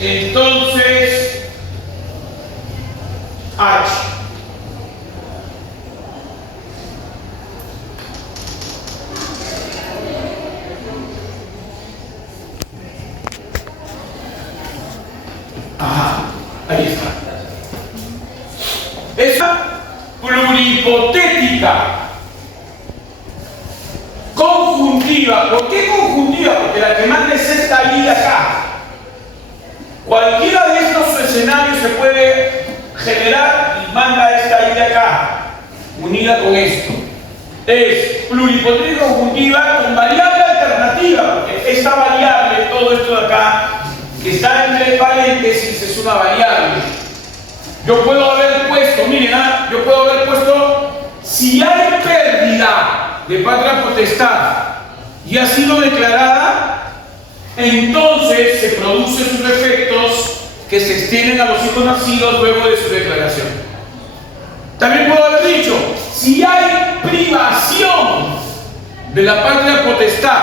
entonces H. Ajá, ahí está. Esa plurihipotética conjuntiva. ¿Por qué conjuntiva? Porque la que manda es esta I de acá. Cualquiera de estos escenarios se puede generar y manda esta I de acá, unida con esto. Es plurihipotética conjuntiva con variable alternativa, porque esta variable, todo esto de acá, que está entre paréntesis, es una variable. Yo puedo haber puesto, miren, yo puedo haber puesto, si hay pérdida de patria potestad y ha sido declarada, entonces se producen sus efectos que se extienden a los hijos nacidos luego de su declaración. También puedo haber dicho, si hay privación de la patria potestad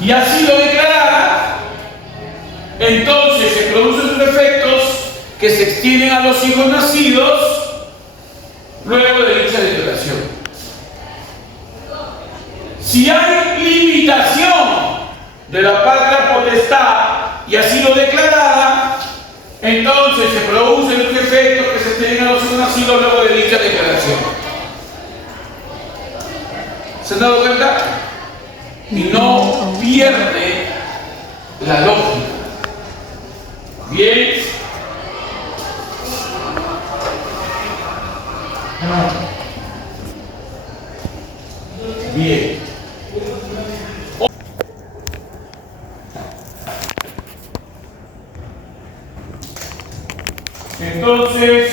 y ha sido declarada, entonces se producen sus efectos que se extienden a los hijos nacidos luego de dicha declaración. Si hay limitación de la patria potestad y ha sido declarada, entonces se producen los efectos que se extienden a los hijos nacidos luego de dicha declaración. ¿Se han dado cuenta? Y no pierde la lógica. Bien. Bien. Entonces,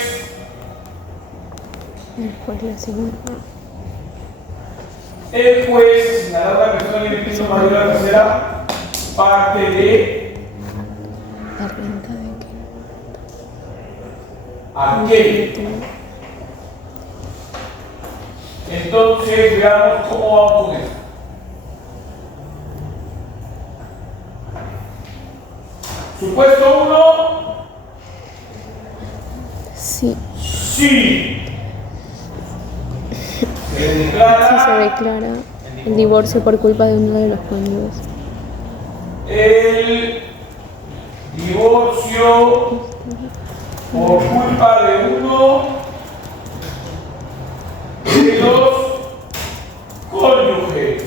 el juez señalará a la persona que tiene mayor a la tercera parte de la renta de aquel. Entonces, veamos cómo vamos con esto. Supuesto 1. Sí. Sí. Se Si declara se declara el divorcio por culpa de uno de los cónyuges. el divorcio por culpa de uno de los cónyuges.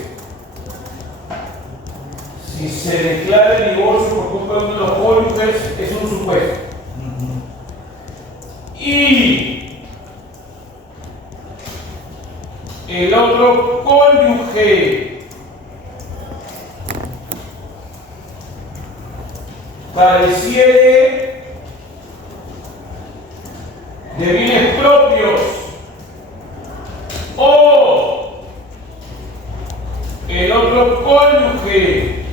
Si se declara el divorcio por culpa de uno de los cónyuges, es un supuesto. Y el otro cónyuge padeciere de bienes propios o el otro cónyuge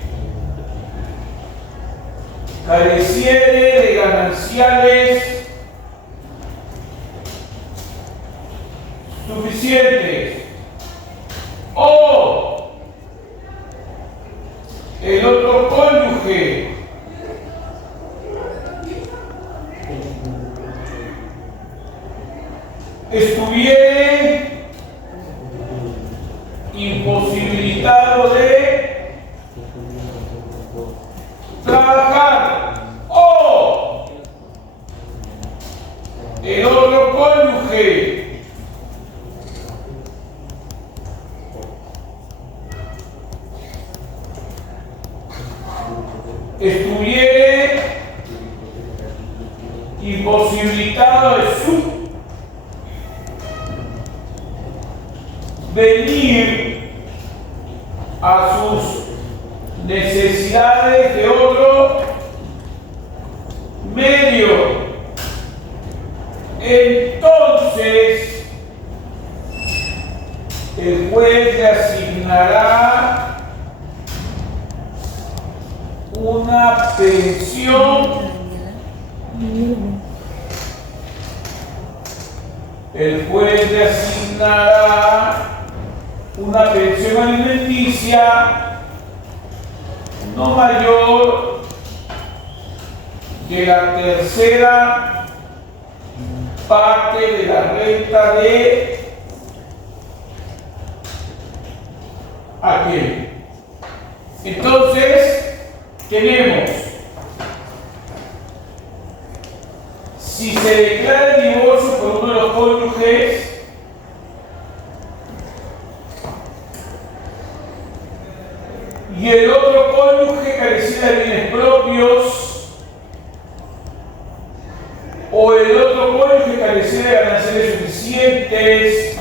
careciere de gananciales suficientes o el otro cónyuge estuviere imposibilitado de trabajar o el otro cónyuge estuviere imposibilitado de venir a sus necesidades de otro medio, entonces el juez le asignará una pensión. El juez le asignará una pensión alimenticia no mayor de la tercera parte de la renta de aquel. Entonces, tenemos, si se declara el divorcio por uno de los cónyuges, y el otro cónyuge careciera de bienes propios, o el otro cónyuge careciera de ganancias suficientes,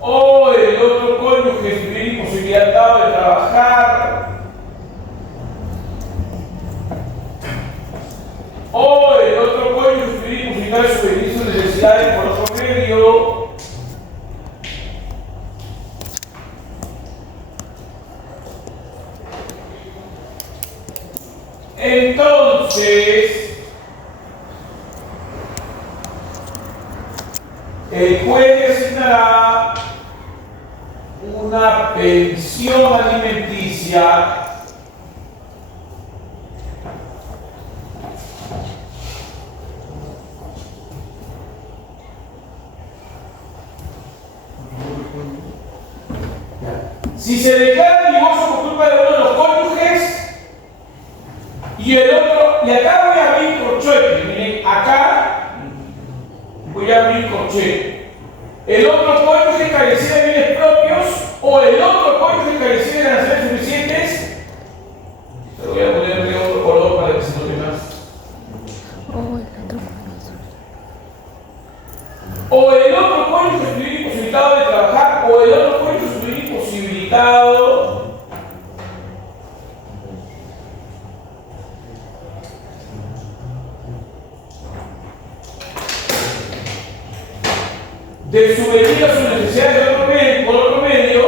o el otro cónyuge estuviera imposibilitado de trabajar, o el otro cónyuge estuviera imposibilitado de suplir sus necesidades por otro medio, entonces el juez asignará una pensión alimenticia si se declara el divorcio por culpa de uno de los cónyuges y el otro, y acá voy a abrir corchete, miren, acá voy a abrir corchete. El otro cónyuge careciera de bienes propios o el otro cónyuge careciera de ganancias suficientes. Se lo voy a poner de otro color para que se note más. O el otro cónyuge estuviera imposibilitado de trabajar o el otro cónyuge estuviera imposibilitado de suplir a sus necesidades por otro medio,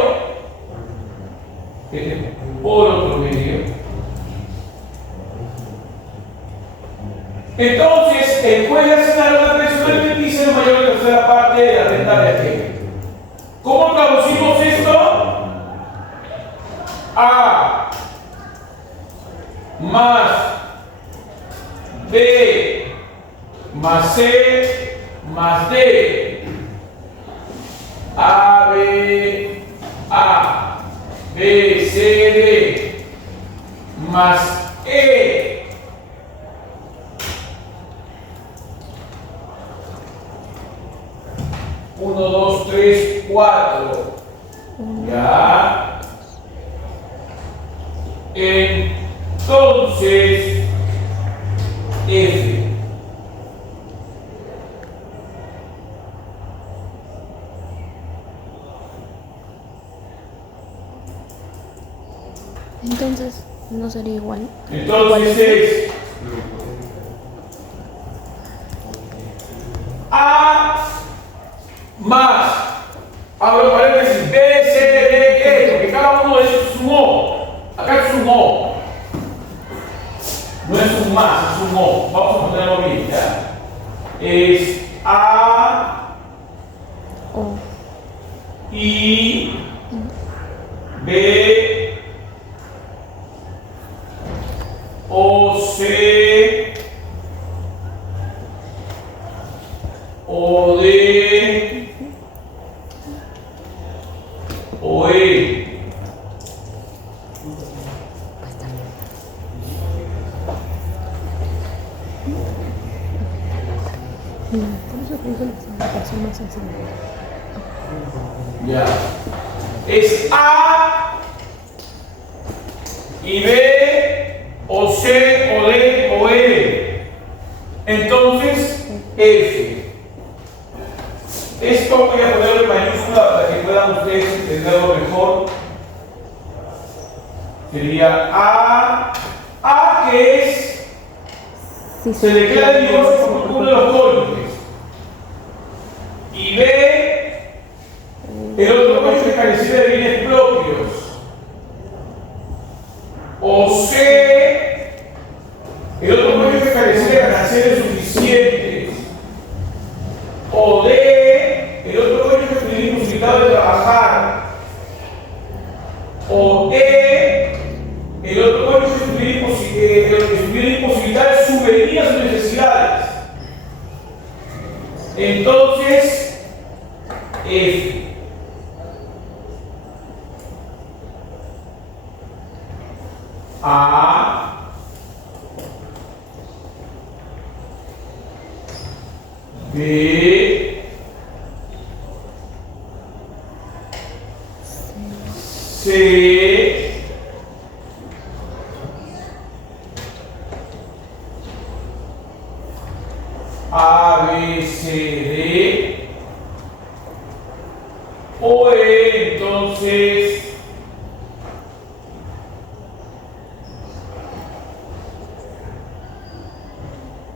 entonces el juez asignará una pensión alimenticia no mayor a la tercera parte de la renta de aquel. ¿Cómo traducimos esto? A más B más C más D. A, B, C, D, más E, uno, dos, tres, cuatro, ya, entonces, F. Entonces, no sería igual. Entonces es A más, abro paréntesis, B, C, D, E, porque cada uno de ellos sumó. Acá sumó. No es un más, es un O. Vamos a ponerlo bien, ¿ya? Es A, O, I, B, O, C, O, D, O, E. por eso creo que la persona más sencilla. Ya. Es A y B, o C, o D, o E. Entonces, F. Esto voy a ponerlo en mayúscula para que puedan ustedes entenderlo mejor. Sería A que es, Sí, se declara el divorcio por uno de los cónyuges. Y B, el otro cónyuge careciera de bienes propios. O C, el otro cónyuge careciera de ganancias suficientes. O D, el otro cónyuge estuviera imposibilitado de trabajar. O E, el otro código estuviera imposibilitar subvenir a sus necesidades. Entonces, F. A, B, C, A, B, C, D, O, E, entonces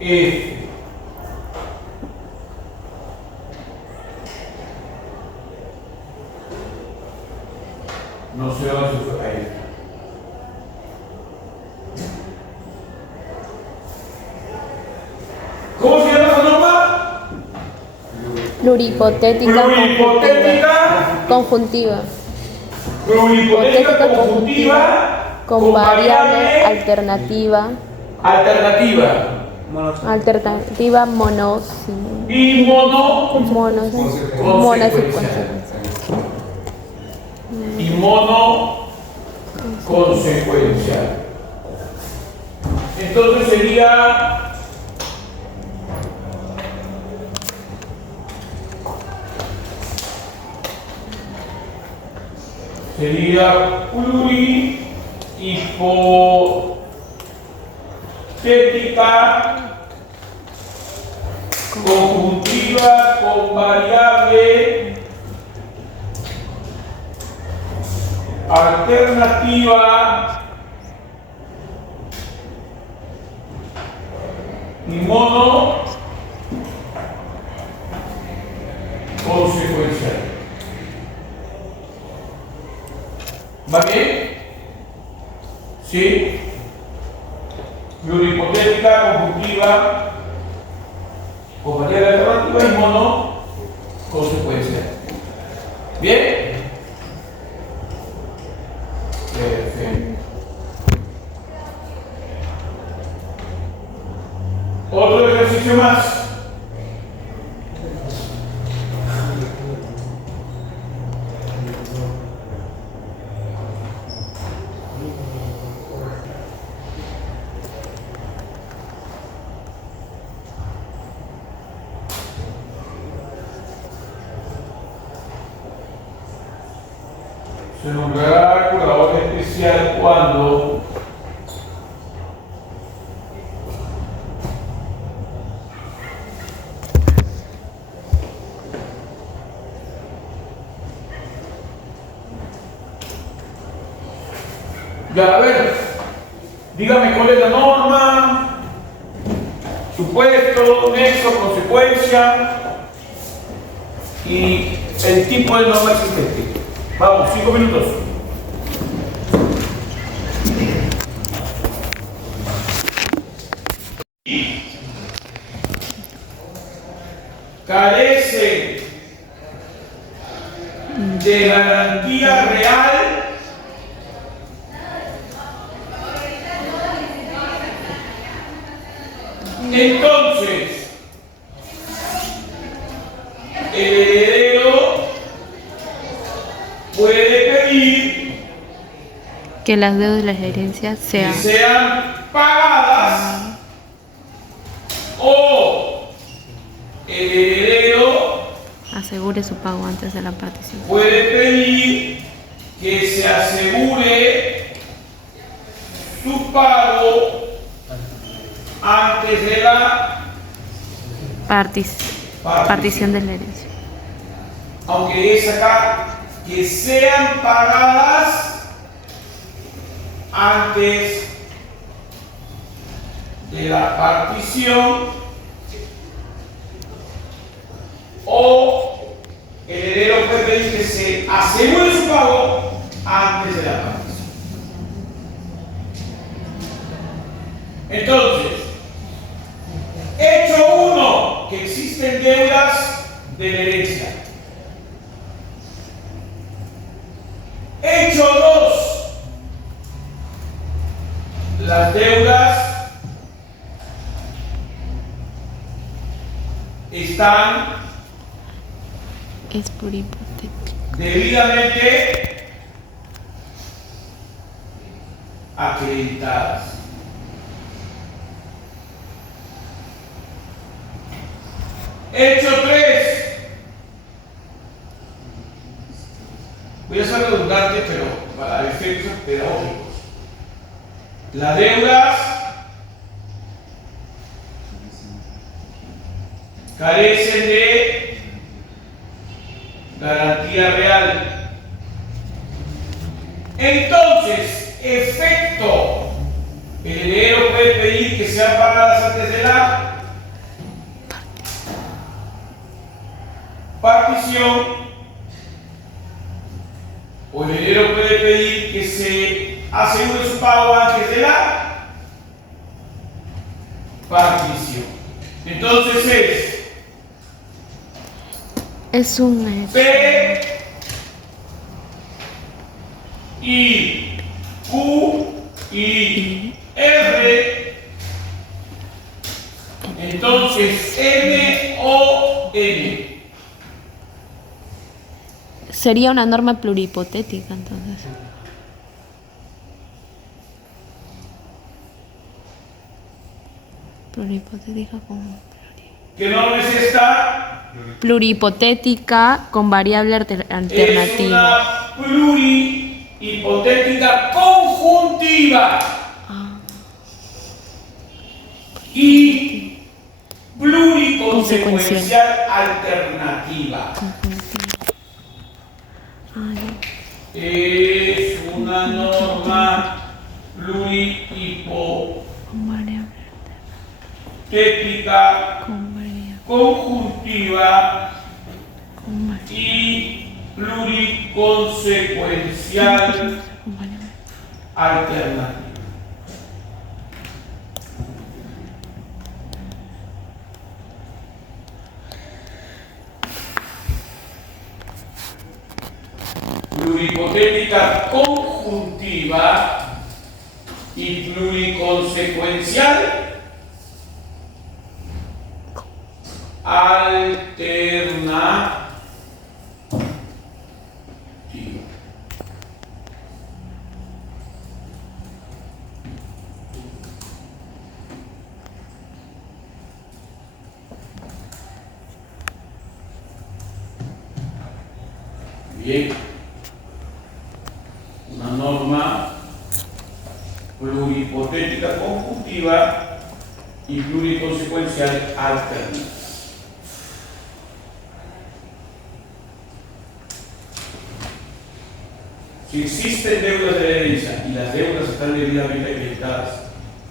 F. No sé dónde se fue ahí. ¿Cómo se llama esa norma? Plurihipotética conjuntiva. Plurihipotética conjuntiva Con variable alternativa. Alternativa Y monoconsecuencial. Entonces sería plurihipotética conjuntiva con variable alternativa y monoconsecuencial. ¿Va bien? ¿Sí? Plurihipotética conjuntiva con variable alternativa y monoconsecuencial. ¿Bien? Perfecto. Otro ejercicio más. Se nombrará curador especial cuando ya, a ver, dígame cuál es la norma, supuesto, nexo, consecuencia y el tipo de norma existente. Vamos, 5 minutos. Carece de garantía real entonces el heredero puede pedir Que las deudas de las herencias que sean pagadas o el heredero asegure su pago antes de la partición. puede pedir que se asegure su pago antes de la partición de la herencia. Aunque es acá que sean pagadas antes de la partición o el heredero puede pedir que se asegure su pago antes de la partición. Entonces, hecho 1, que existen deudas de la herencia. Hecho 2, las deudas están Es plurihipotético. debidamente acreditadas. Hecho 3. Voy a ser redundante, pero para efectos pedagógicos. Las deudas carecen de garantía real. Entonces, efecto, el heredero puede pedir que sean pagadas antes de la partición, o el heredero puede pedir que se asegure su pago antes de la partición. Entonces Es un hecho. P I Q I R. Entonces M O N. Sería una norma plurihipotética, entonces. Plurihipotética con ¿Qué norma es esta? plurihipotética con variable Es alternativa. una plurihipotética conjuntiva y pluriconsecuencial alternativa. Es una norma plurihipotética conjuntiva y pluriconsecuencial alternativa. Plurihipotética conjuntiva y pluriconsecuencial alternativa. Bien, una norma plurihipotética conjuntiva y pluriconsecuencial alternativa. Si existen deudas de la herencia y las deudas están debidamente acreditadas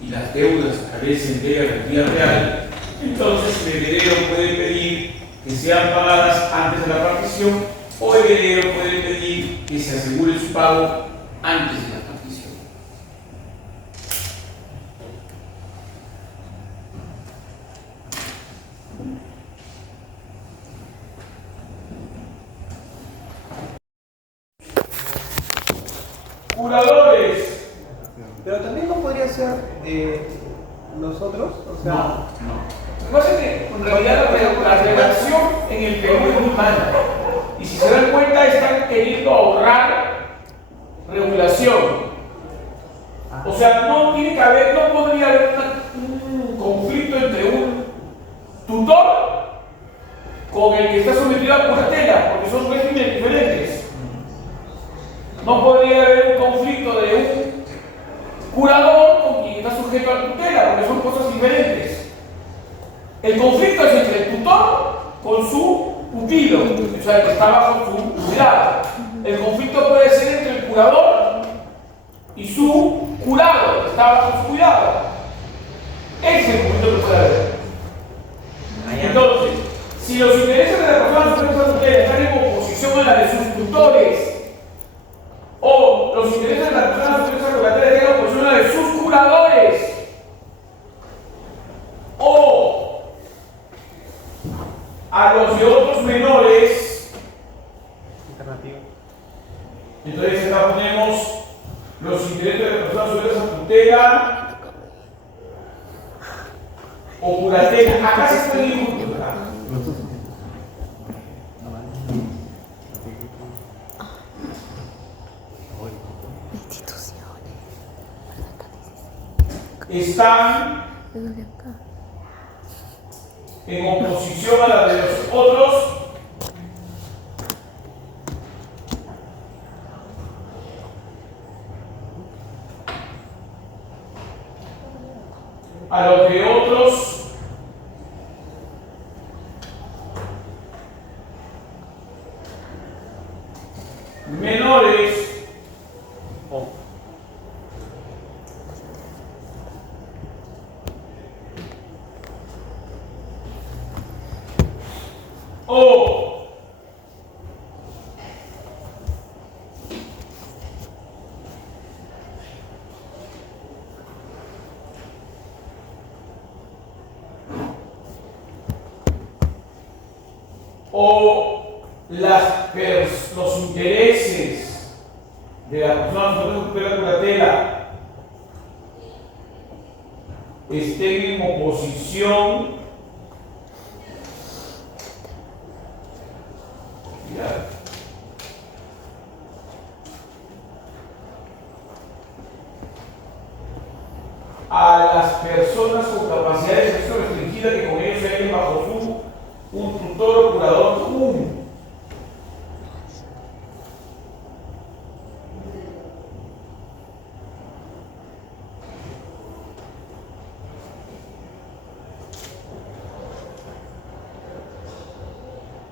y las deudas carecen de garantía real, entonces el heredero puede pedir que sean pagadas antes de la partición, o el heredero puede pedir que se asegure su pago antes de la partición. Curadores. Pero también no podría ser nosotros, o sea. No. Lo que pasa es que en realidad la redacción en el Perú es muy mala. Y si se dan cuenta, están queriendo ahorrar regulación. O sea, no tiene que haber, no podría haber un conflicto entre un tutor con el que está sometido a curatela, porque son regímenes diferentes. No podría haber un conflicto de un curador con quien está sujeto a la tutela, porque son cosas diferentes. El conflicto es entre el tutor con su pupilo, o sea, el que está bajo su cuidado. El conflicto puede ser entre el curador y su curado, que está bajo su cuidado. Ese es el conflicto que puede haber. Entonces, si los intereses de la persona sujetas a tutela están en oposición a la de sus tutores, o los intereses de la persona sujetas a tutela están en oposición a la de sus curadores, o a los de otros menores, entonces acá ponemos los intereses de las personas sujetas a tutela o curatela. Acá se puede ir juntos. Instituciones. Están Eso de acá. en oposición a la de los otros. A los de otros menores o los intereses de la persona que supera la curatela estén en oposición a las personas con capacidad de ejercicio restringida que con ellos se hallen bajo un tutor o curador común.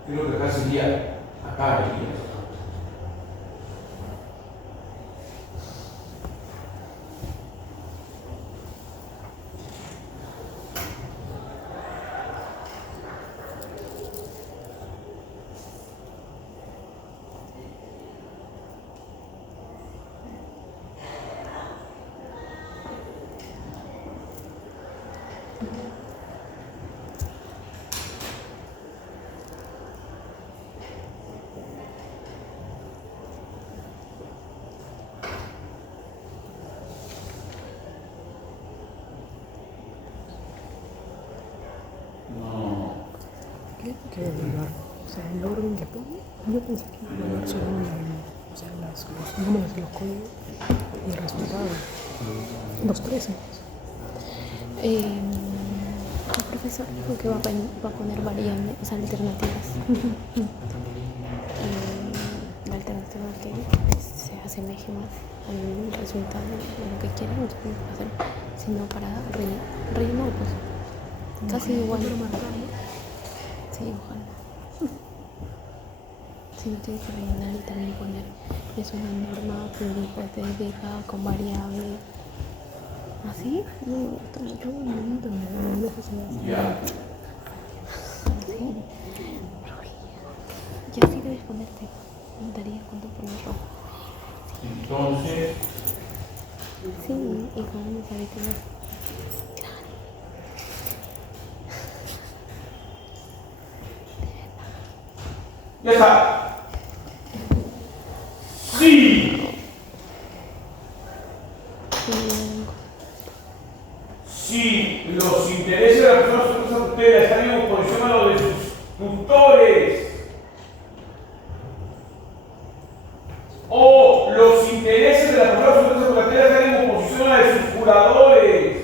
Creo que acá sería, acá iría. Que el o sea, el orden que pone, yo pensé que iba a dar solo o sea, los números de los códigos y el resultado. Los tres. El profesor dijo que va a poner variables, o sea, alternativas. La alternativa que se asemeje más al resultado de lo que quieren, no se puede hacer, sino para rellenar, pues casi igual. Sí, ojalá. Si no tienes que rellenar y también poner, es una norma hipotética con variables. ¿Así? No me gusta mucho. No sé si Ya. ¿Sí? Ya sí debes ponerte. Me daría cuando pones rojo. Entonces, Sí, y con unos hábitos. ya está. Sí. Si los intereses de la persona sujetas a tutela están en oposición a los de sus tutores o los intereses de la persona sujetas a tutela están en oposición a los de sus curadores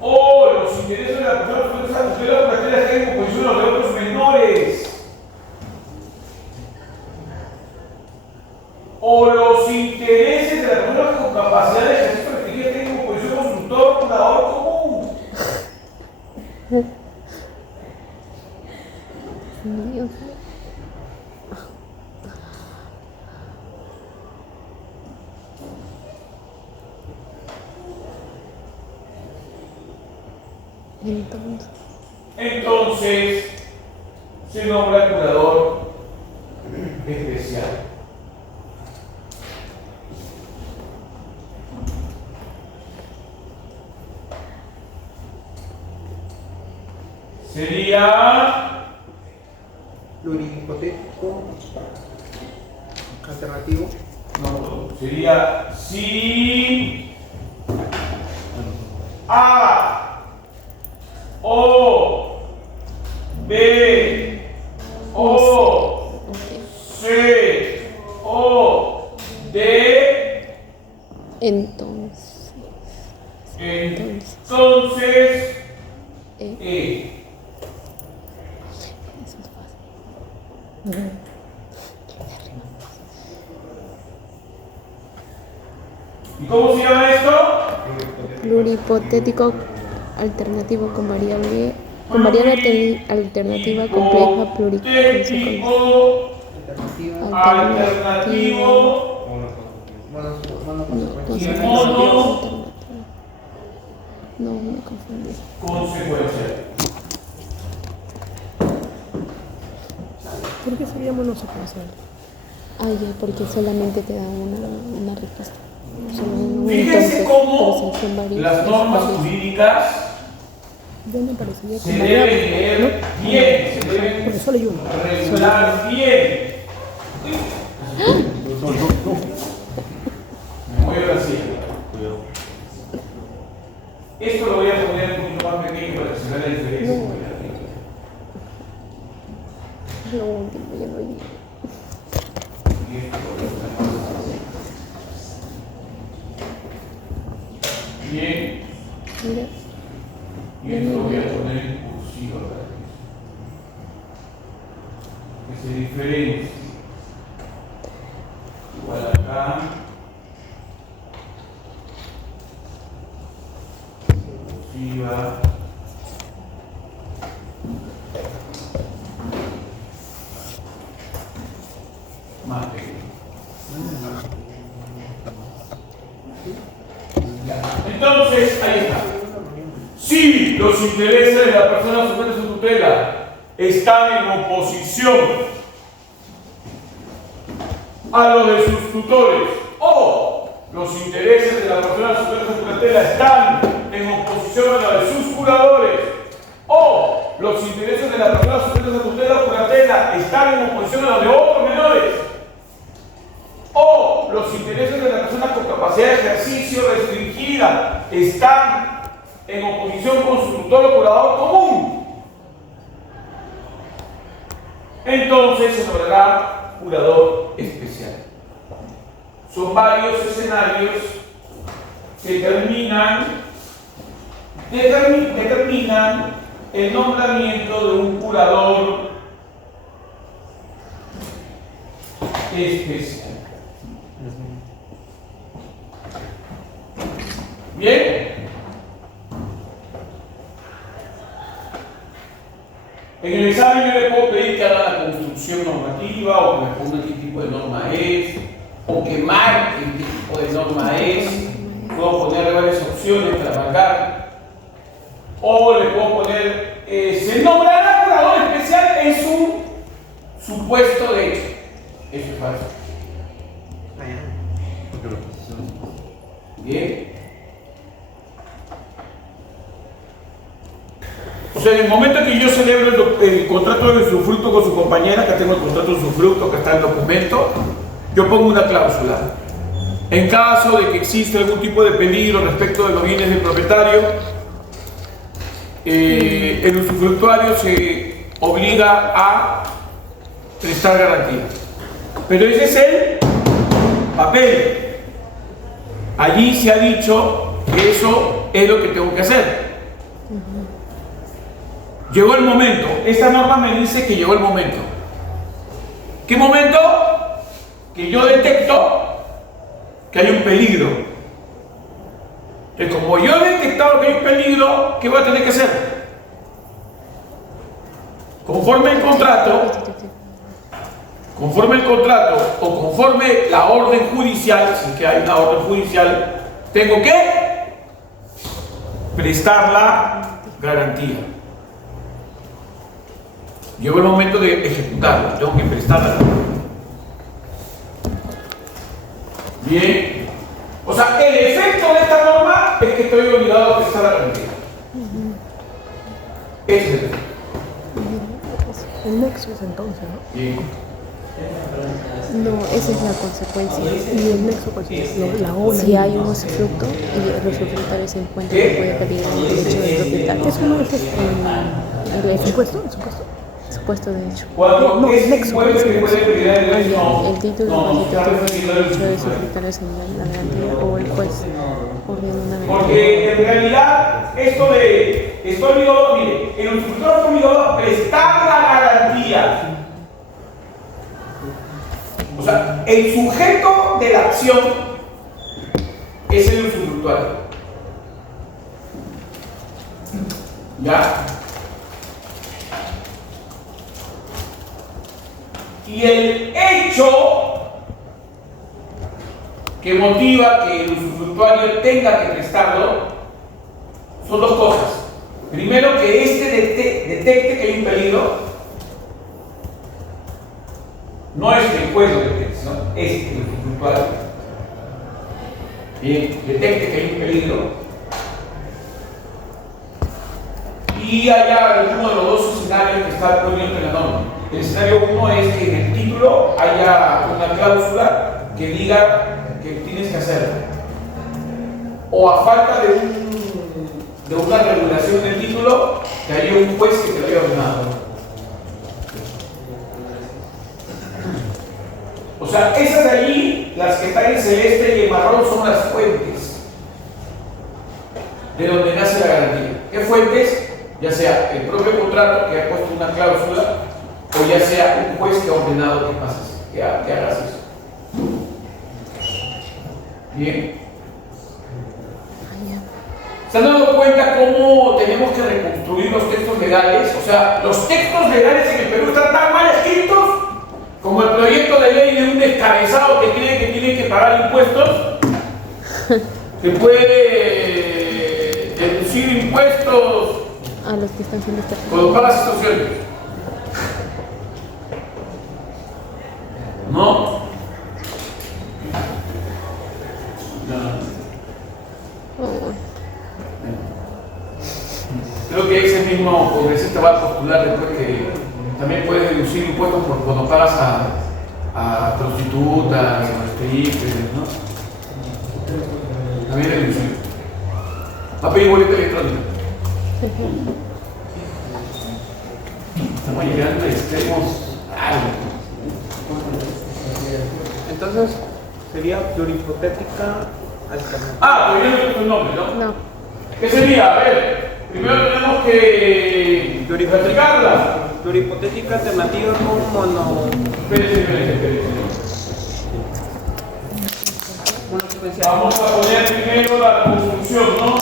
o los intereses de la persona sujetas a tutela están en oposición a los de otros menores o los intereses de la persona con capacidad de ejercicio restringida están en oposición a su tutor o curador común. Dios. Entonces se nombra curador especial. Sería plurihipotético alternativo. No, sería si A, O, B, O, C, O, D. Entonces. Entonces, E. Eso es fácil. ¿Y cómo se llama esto? Plurihipotético alternativo con variable alternativa compleja pluriconsecuencia. Alternativo. No, me confundí. Consecuencia. ¿Por qué sería monosecuencial? Ah, ya, porque solamente te da una respuesta. Solo uno. Fíjense Entonces, cómo pero si son varios, las es normas varios. jurídicas Yo me parecería se que deben leer bien, se deben porque solo hay uno. regular bien. Me voy a la silla. Esto lo voy a poner un poquito más pequeño para que se vea la diferencia. Lo último, ya no hay. Bien. Mira, Y esto lo voy a poner en cursiva para que se diferencie. Igual acá. Cursiva. Más pequeño. Entonces, ahí está. Si los intereses de la persona sujeta a su tutela están en oposición a los de sus tutores, o los intereses de la persona sujeta a su tutela están en oposición a los de sus curadores, o los intereses de la persona sujeta a su tutela o curatela están en oposición a los de otros menores, o los intereses de la persona con capacidad de ejercicio restringida están en oposición con su tutor o curador común, entonces se nombrará curador especial. Son varios escenarios que determinan el nombramiento de un curador especial. Bien. En el examen yo le puedo pedir que haga la construcción normativa, o que me ponga qué tipo de norma es, o que marque qué tipo de norma es. Puedo ponerle varias opciones para marcar, o le puedo poner se nombrará curador especial en su supuesto de hecho. Eso es fácil. Bien. O sea, en el momento que yo celebro el contrato de usufructo con su compañera, acá tengo el contrato de usufructo, acá está el documento, yo pongo una cláusula. En caso de que exista algún tipo de peligro respecto de los bienes del propietario, el usufructuario se obliga a prestar garantía. Pero ese es el papel. Allí se ha dicho que eso es lo que tengo que hacer. Llegó el momento. Esta norma me dice que llegó el momento. ¿Qué momento? Que yo detecto que hay un peligro. Que como yo he detectado que hay un peligro, ¿qué voy a tener que hacer? Conforme el contrato o conforme la orden judicial, sin que haya una orden judicial, tengo que prestar la garantía. Llegó el momento de ejecutarlo, tengo que prestar la garantía. Bien. O sea, el efecto de esta norma es que estoy obligado a prestar la garantía. Ese es el efecto. En El nexo es entonces, ¿no? Bien. No, esa es la consecuencia. Y el nexo, pues, la ola. Si hay un usufructo y los usufructores se encuentran, ¿Qué? puede pedir el derecho del propietario. Eso no es El supuesto, el supuesto. supuesto derecho. Cuando No, es nexo, inmueble que puede pedir el Ah, derecho, ya, el título claro, capacitativo sí, del claro, derecho de sí. usufructar es la garantía o el juez ordena una garantía. Porque en realidad esto de estoy obligado, mire, el usufructor está obligado a prestar la garantía. O sea, el sujeto de la acción es el usufructuario. ¿Ya? Y el hecho que motiva que el usufructuario tenga que prestarlo son dos cosas. Primero, que detecte que hay un peligro. No es el juez lo que detecte, sino es el usufructuario. Bien, detecte que hay un peligro. Y haya alguno de los dos escenarios que está poniendo en la norma. El escenario 1 es que en el título haya una cláusula que diga que tienes que hacerlo. O a falta de una regulación del título, que haya un juez que te lo haya ordenado. O sea, esas de allí, las que están en celeste y en marrón, son las fuentes de donde nace la garantía. ¿Qué fuentes? Ya sea el propio contrato que ha puesto una cláusula, o ya sea un juez que ha ordenado que pases, que hagas eso. Bien. ¿Se han dado cuenta cómo tenemos que reconstruir los textos legales? O sea, los textos legales en el Perú están tan mal escritos como el proyecto de ley de un descabezado que cree que tiene que pagar impuestos, que puede deducir impuestos A los que están siendo estafados. cuando paga las extorsiones. ¿No? Creo que ese mismo congresista va a postular después que también puede deducir impuestos por cuando pagas a prostitutas, a strippers, ¿no? También deducir. Va a pedir boleta electrónica. Estamos llegando a extremos altos. Entonces, sería plurihipotética alternativa. Ah, pero yo no he puesto el nombre, ¿no? No. ¿Qué sería? A ver, primero tenemos que verificarla. Plurihipotética alternativa con mono. Espérense. Una secuencia. Vamos a poner primero la construcción, ¿no?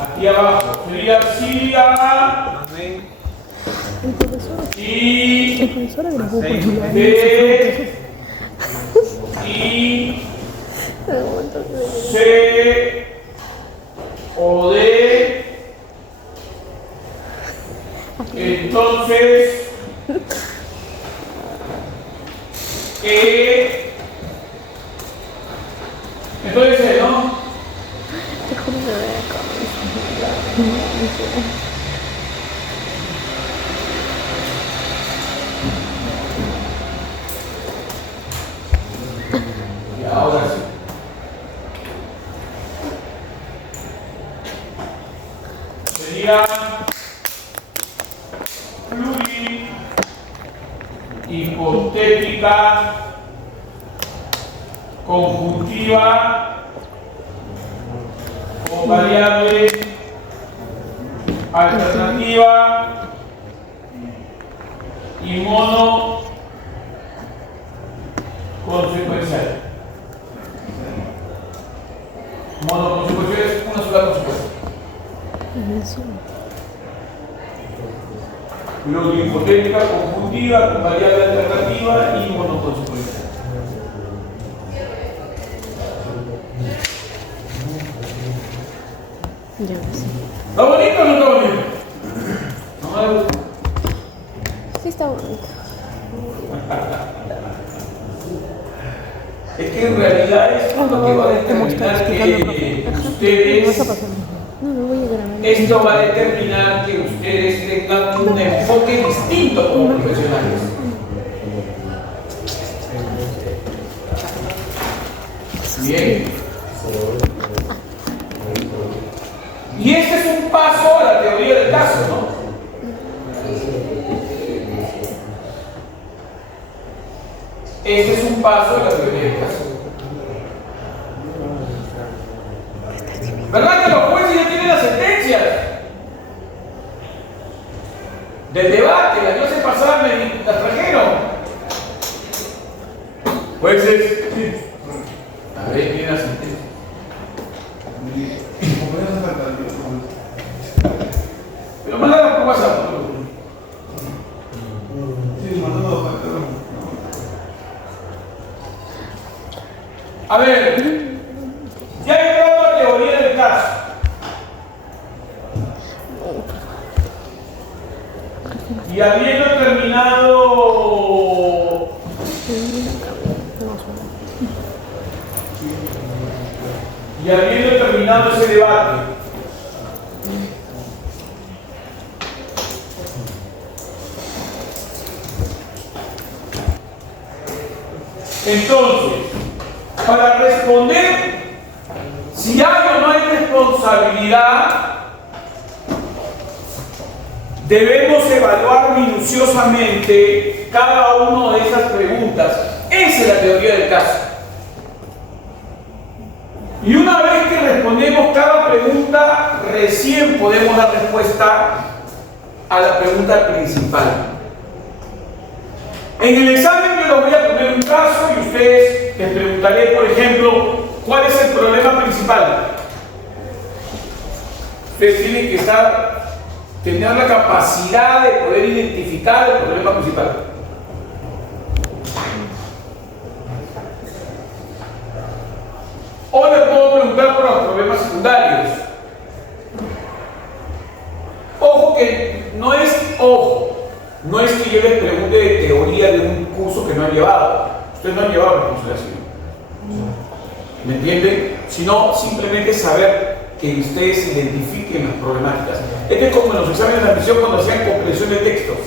Aquí abajo sería Siria Más B, El profesor y agregó, por ejemplo, B y C o D. Entonces entonces ¿no? Te juro que me da Y ahora sí. Sería plurihipotética conjuntiva con variable alternativa y mono consecuencial. Mono consecuencial es una sola consecuencia. Plurihipotética conjuntiva con variable alternativa y mono consecuencial. Ya lo sé. ¿Está bonito o no está bonito? No me gusta. Sí está bonito. Es que en realidad es lo que va a determinar que ¿Qué vas a ustedes pasar? No, me voy a grabar. esto va a determinar que ustedes tengan un enfoque distinto como profesionales. Bien. Y este es un paso a la teoría del caso, ¿no? Este es un paso a la teoría del caso. ¿Verdad que los jueces ya tienen las sentencias? Del debate, la noche pasada me las trajeron. Jueces, a ver, tiene la sentencia. Pero mándala por WhatsApp. Sí, mandando. A ver, ya he entrado a la teoría del caso. Y habiendo terminado ese debate, entonces, para responder si hay o no hay responsabilidad, debemos evaluar minuciosamente cada una de esas preguntas. Esa es la teoría del caso. Y una vez que respondemos cada pregunta, recién podemos dar respuesta a la pregunta principal. En el examen yo les voy a poner un caso y ustedes les preguntaré, por ejemplo, ¿cuál es el problema principal? Ustedes tienen que tener la capacidad de poder identificar el problema principal. O le puedo preguntar por los problemas secundarios. Ojo que no es que yo les pregunte de teoría de un curso que no han llevado. Ustedes no han llevado la consolación. ¿Me entienden? Sino simplemente saber que ustedes identifiquen las problemáticas. Este es como en los exámenes de admisión cuando hacían comprensión de textos.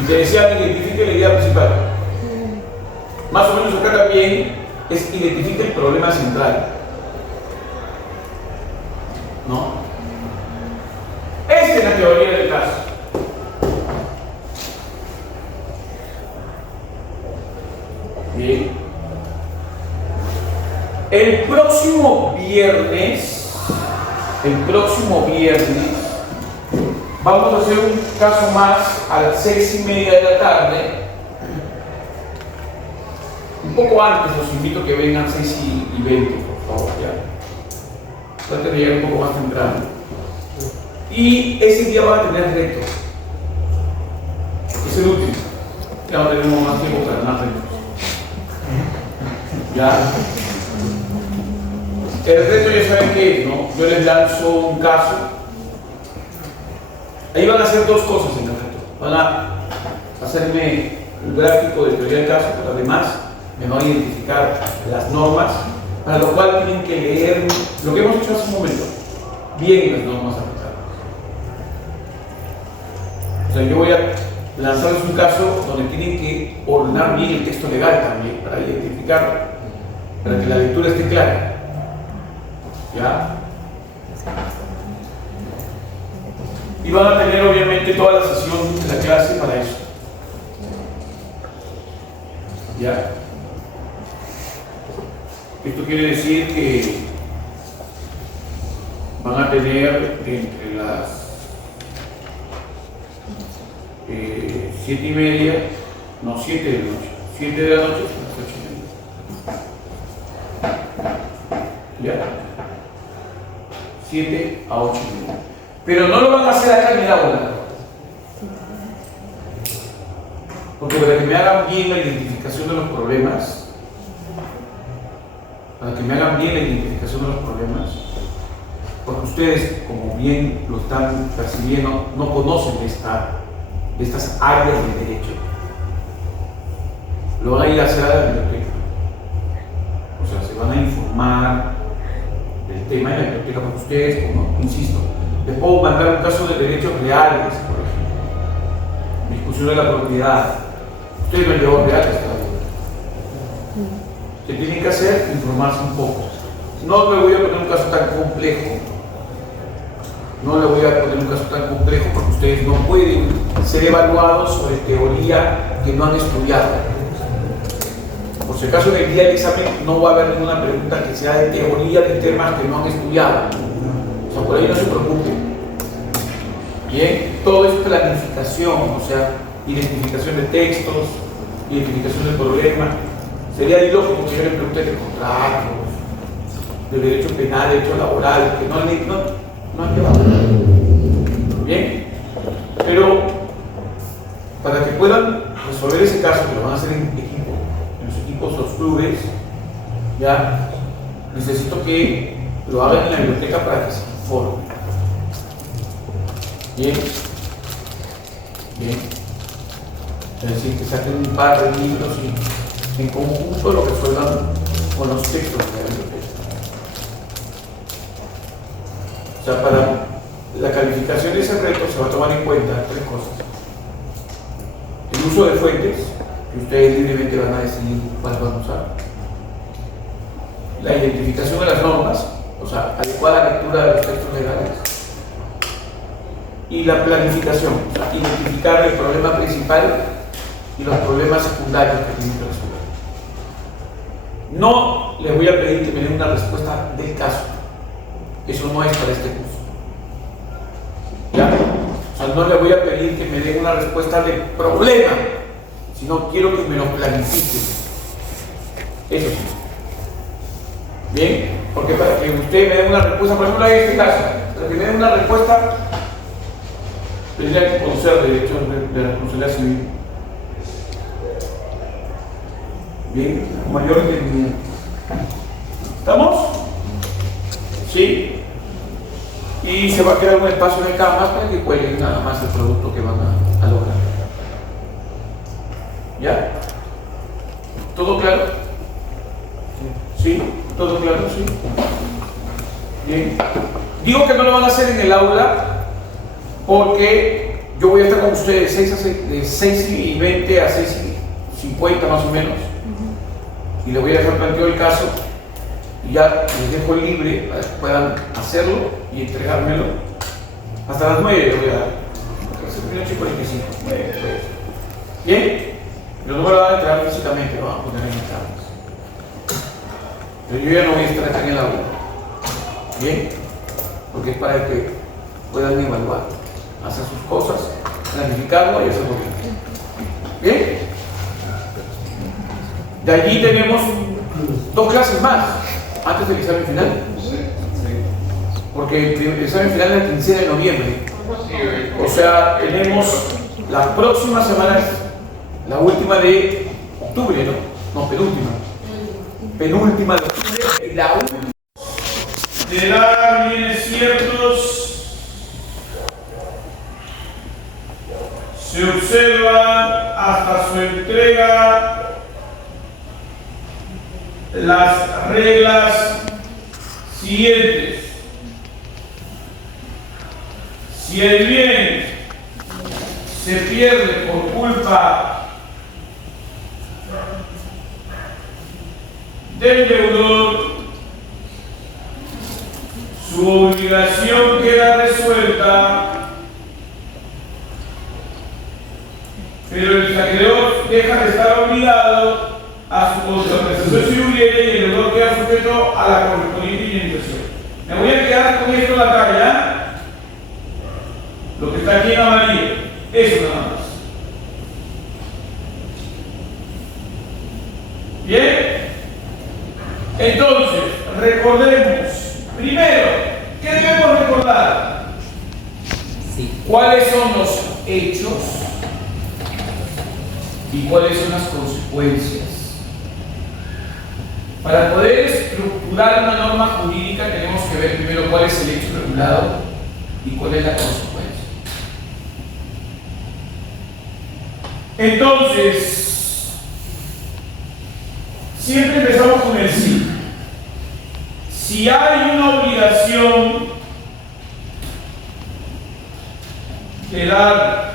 Y te decían, identifique la idea principal. Más o menos acá también es identifique el problema central. ¿No? Esta es la teoría del caso. Bien. El próximo viernes, vamos a hacer un caso más a las 6:30 de la tarde. Un poco antes los invito a que vengan 6:20, por favor, ya. Traten de llegar un poco más temprano. Y ese día van a tener retos. Es el último. Ya no tenemos más tiempo para más retos. ¿Ya? El reto ya saben qué es, ¿no? Yo les lanzo un caso. Ahí van a hacer dos cosas en el reto. Van a hacerme el gráfico de teoría del caso, pero además me van a identificar las normas, para lo cual tienen que leer lo que hemos hecho hace un momento, bien las normas aplicadas. O sea, yo voy a lanzarles un caso donde tienen que ordenar bien el texto legal también, para identificarlo, para que la lectura esté clara. ¿Ya? Y van a tener obviamente toda la sesión de la clase para eso. ¿Ya? Esto quiere decir que van a tener entre las 7:30, no, 7 de la noche, 7 de la noche hasta las 8:30. ¿Ya? 7 a 8:30. Pero no lo van a hacer acá en el aula. Porque para que me hagan bien la identificación de los problemas, porque ustedes, como bien lo están percibiendo, no conocen de estas áreas de derecho, lo van a ir a hacer a la biblioteca. O sea, se van a informar del tema en la biblioteca para ustedes, como insisto. Les puedo mandar un caso de derechos reales, por ejemplo. Discusión de la propiedad. Ustedes no llevan reales todavía. ¿Qué tienen que hacer? Informarse un poco. No le voy a poner un caso tan complejo. No le voy a poner un caso tan complejo porque ustedes no pueden ser evaluados sobre teoría que no han estudiado. Por si acaso en el día del examen no va a haber ninguna pregunta que sea de teoría de temas que no han estudiado. O sea, por ahí no se preocupen. Bien, todo es planificación, o sea, identificación de textos, identificación del problema. Sería ilógico que yo le pregunte de contratos, de derecho penal, de derecho laboral, que no han llevado. Bien, pero para que puedan resolver ese caso, que lo van a hacer en equipo, en los equipos, los clubes, ya necesito que lo hagan en la biblioteca para que se informen. Bien, bien. Es decir, que saquen un par de libros y en conjunto lo resuelvan con los textos de la biblioteca. O sea, para la calificación de ese reto se va a tomar en cuenta 3 cosas. El uso de fuentes, que ustedes libremente van a decidir cuáles van a usar. La identificación de las normas, o sea, adecuada lectura de los textos legales. Y la planificación, o sea, identificar el problema principal y los problemas secundarios que tienen que resolver. No les voy a pedir que me den una respuesta del caso. Eso no es para este curso. ¿Ya? O sea, no les voy a pedir que me den una respuesta del problema, sino quiero que me lo planifiquen. Eso sí. Bien, porque para que usted me dé una respuesta, por ejemplo, en este caso, para que me dé una respuesta, tendría que conocer derechos de la responsabilidad civil. Bien, mayor entendimiento. ¿Estamos? ¿Sí? Y se va a quedar un espacio en el canvas para que cuelguen nada más el producto que van a lograr. ¿Ya? ¿Todo claro? ¿Sí? ¿Todo claro? ¿Sí? Bien. Digo que no lo van a hacer en el aula porque yo voy a estar con ustedes de 6:20 a 6:50 más o menos. Y les voy a dejar planteado el caso y ya les dejo libre para que puedan hacerlo y entregármelo hasta las 9. Voy a dar 8:45. Bien, pero no me lo van a entregar físicamente, lo van a poner en el tablet. Pero yo ya no voy a estar acá en el aula. Bien, porque es para que puedan evaluar, hacer sus cosas, planificarlo y hacerlo bien. Bien. De allí tenemos 2 clases más antes del examen final. Porque el examen final es el 15 de noviembre. O sea, tenemos las próximas semanas, la última de octubre, ¿no? No, penúltima. Penúltima de octubre y la última. De dar bienes ciertos, se observa hasta su entrega las reglas siguientes. Si el bien se pierde por culpa del deudor, su obligación queda resuelta, pero el acreedor deja de estar obligado a su contraprestación si hubiere y el deudor queda sujeto a la correspondiente indemnización. Me voy a quedar con esto en la tabla, lo que está aquí en amarillo, eso nada más. Bien, entonces recordemos primero, ¿qué debemos recordar? ¿Cuáles son los hechos y cuáles son las consecuencias? Para poder estructurar una norma jurídica tenemos que ver primero cuál es el hecho regulado y cuál es la consecuencia. Entonces, siempre empezamos con el sí. si hay una obligación de dar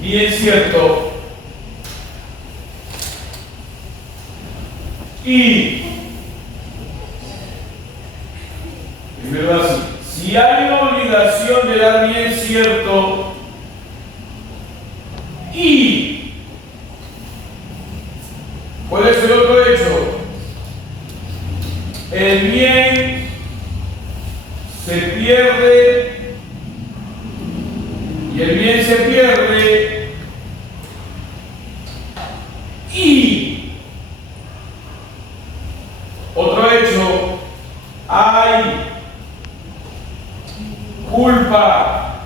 bien cierto y primero así, si hay una obligación de dar bien cierto y ¿cuál es el otro hecho? El bien se pierde y el bien se pierde y otro hecho, hay culpa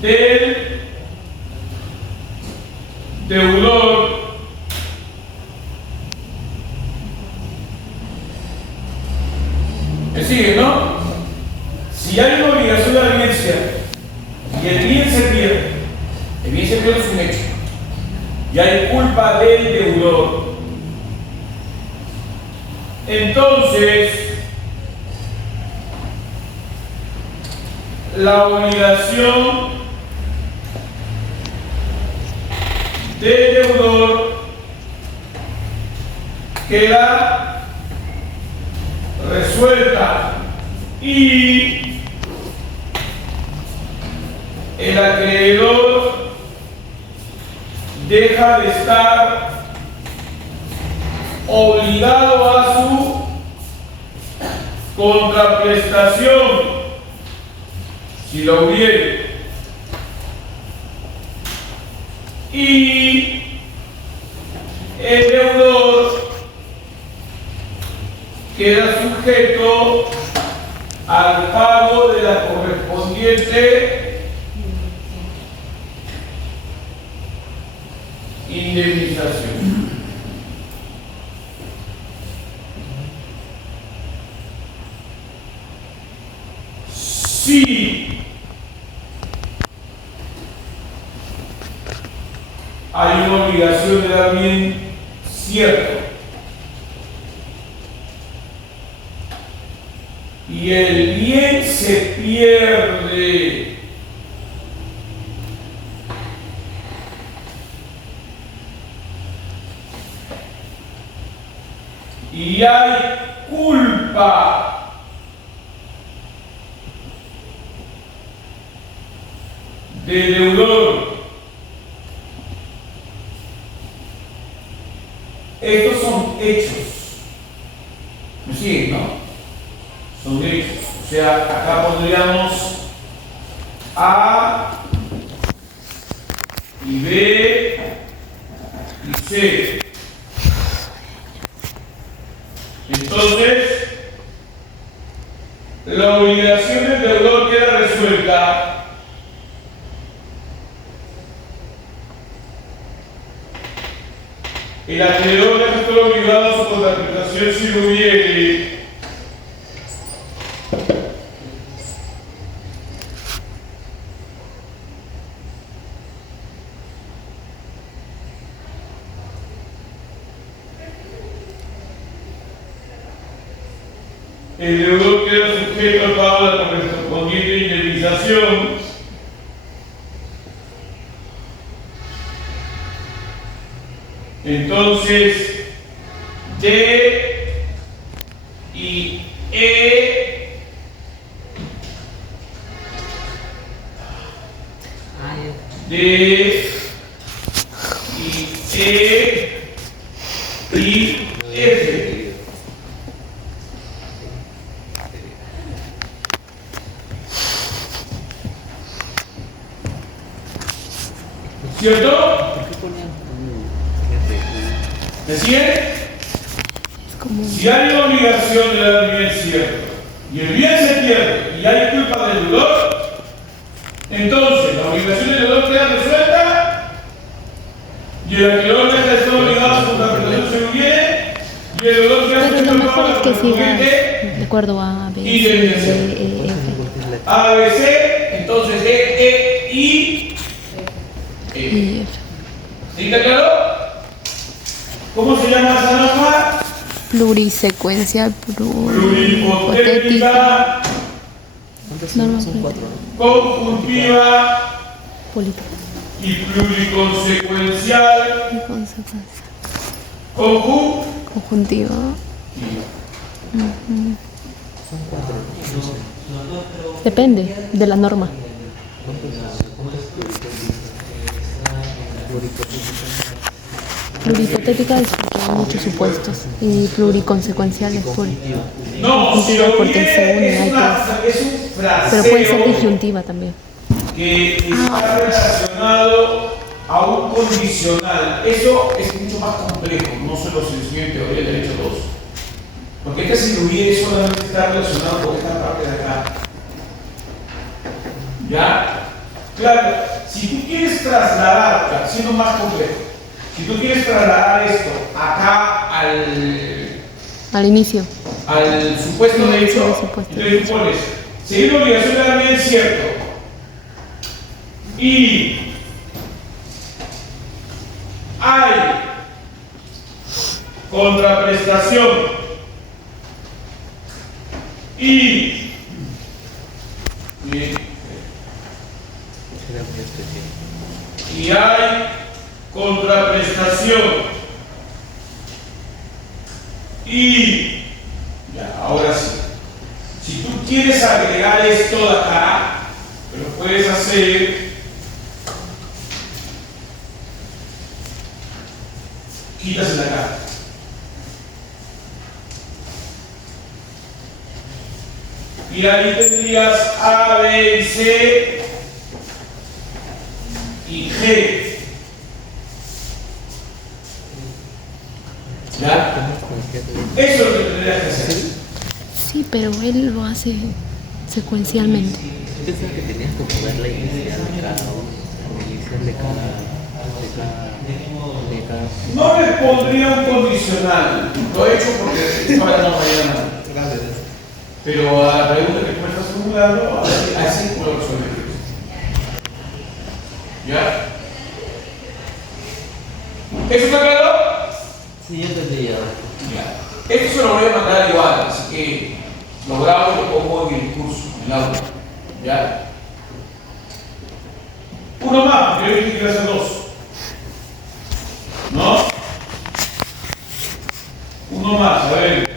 del deudor ¿me sigue, no? Si hay una obligación de audiencia y el bien se pierde es un hecho y hay culpa del deudor, entonces la obligación del deudor queda resuelta y el acreedor deja de estar obligado a su contraprestación si lo hubiere y el deudor queda sujeto al pago de la correspondiente indemnización. Si hay una obligación de dar bien cierto y el bien se pierde y hay culpa del deudor, estos son hechos, ¿me siguen, no? Son hechos, o sea, acá pondríamos A y B y C. Entonces, la obligación del deudor queda resuelta el acreedor debe estar obligado a su contraprestación si lo hubiere. El deudor queda sujeto al pago de la correspondiente indemnización entonces D y E D y E y F. ¿Cierto? ¿Me siguen? Si hay una obligación de dar bien cierto y el bien se pierde y hay culpa del deudor, entonces la obligación del deudor queda resuelta y el acreedor deja de estar obligado a su contraprestación si lo hubiere y el deudor queda Pero lo sujeto al mejor pago es de que la sigas correspondiente de acuerdo a B, C, indemnización. D, E, F A, B, C, entonces D, E, I, y F. ¿Sí está claro? ¿Cómo se llama esa norma? plurisecuencial, plurihipotética, norma conjuntiva política y pluriconsecuencial y consecuencia conjuntiva. conjuntiva. Ujú. Depende de la norma. Plurihipotética es porque hay muchos supuestos y pluriconsecuencial es por No, si conjuntiva lo porque bien se unen, hay es un fraseo pero puede ser disjuntiva también. que está relacionado a un condicional. Eso es mucho más complejo, no se los enseño en teoría del derecho 2. Porque este si lo hubiera solamente está relacionado con esta parte de acá. ¿Ya? Claro, si tú quieres trasladar, siendo más complejo, si tú quieres trasladar esto acá Al inicio. al supuesto de hecho, Sí, supuesto. entonces tú pones, seguir la obligación de dar bien cierto. Y hay contraprestación y hay contraprestación y ya, ahora sí, si tú quieres agregar esto de acá, lo puedes hacer quitas el de acá. Y ahí tendrías A, B y C y G. ¿Ya? Eso es lo que tendrías que hacer. Sí, pero él lo hace secuencialmente. Yo pensaba que tenías que poner la inicial de cada uno, la inicial de cada. No le pondría un condicional. Lo he hecho porque estaba en la mañana. Pero a la pregunta que tú me estás formulando, así puedo resolver. ¿Ya? ¿Eso está claro? Sí, yo entendí ya. Ya. Esto se lo voy a mandar igual, así que lo grabo y lo pongo en el curso, en el audio. ¿Ya? Uno más, porque yo dije que iba a hacer dos. ¿No? Uno más, a ver.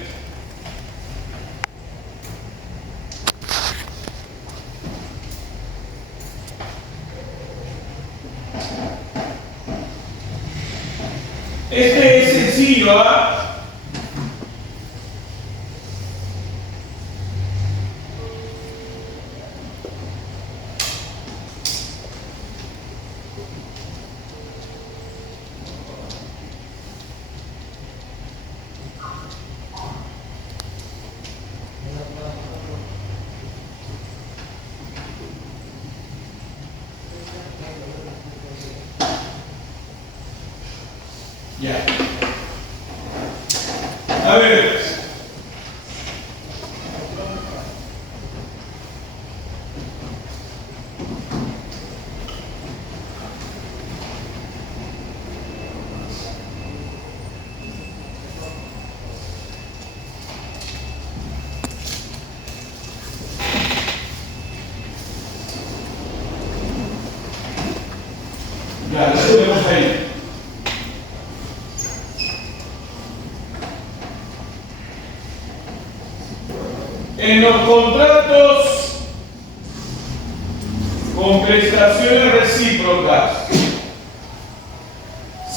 Este es sencillo, ¿ah? Ya. A ver. Ya, lo tenemos ahí. En los contratos con prestaciones recíprocas,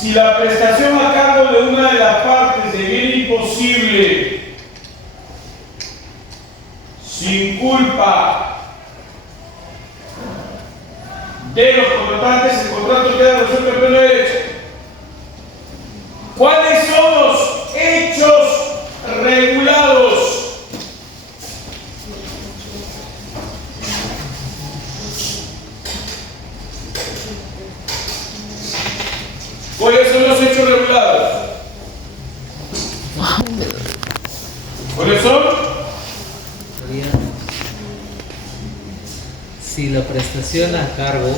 si la prestación a cargo de una de las partes deviene imposible sin culpa de los contratantes, el contrato queda resuelto en pleno derecho. ¿Cuáles son los hechos regulados? ¿Cuáles son los hechos regulados? ¿Cuáles son? Si la prestación a cargo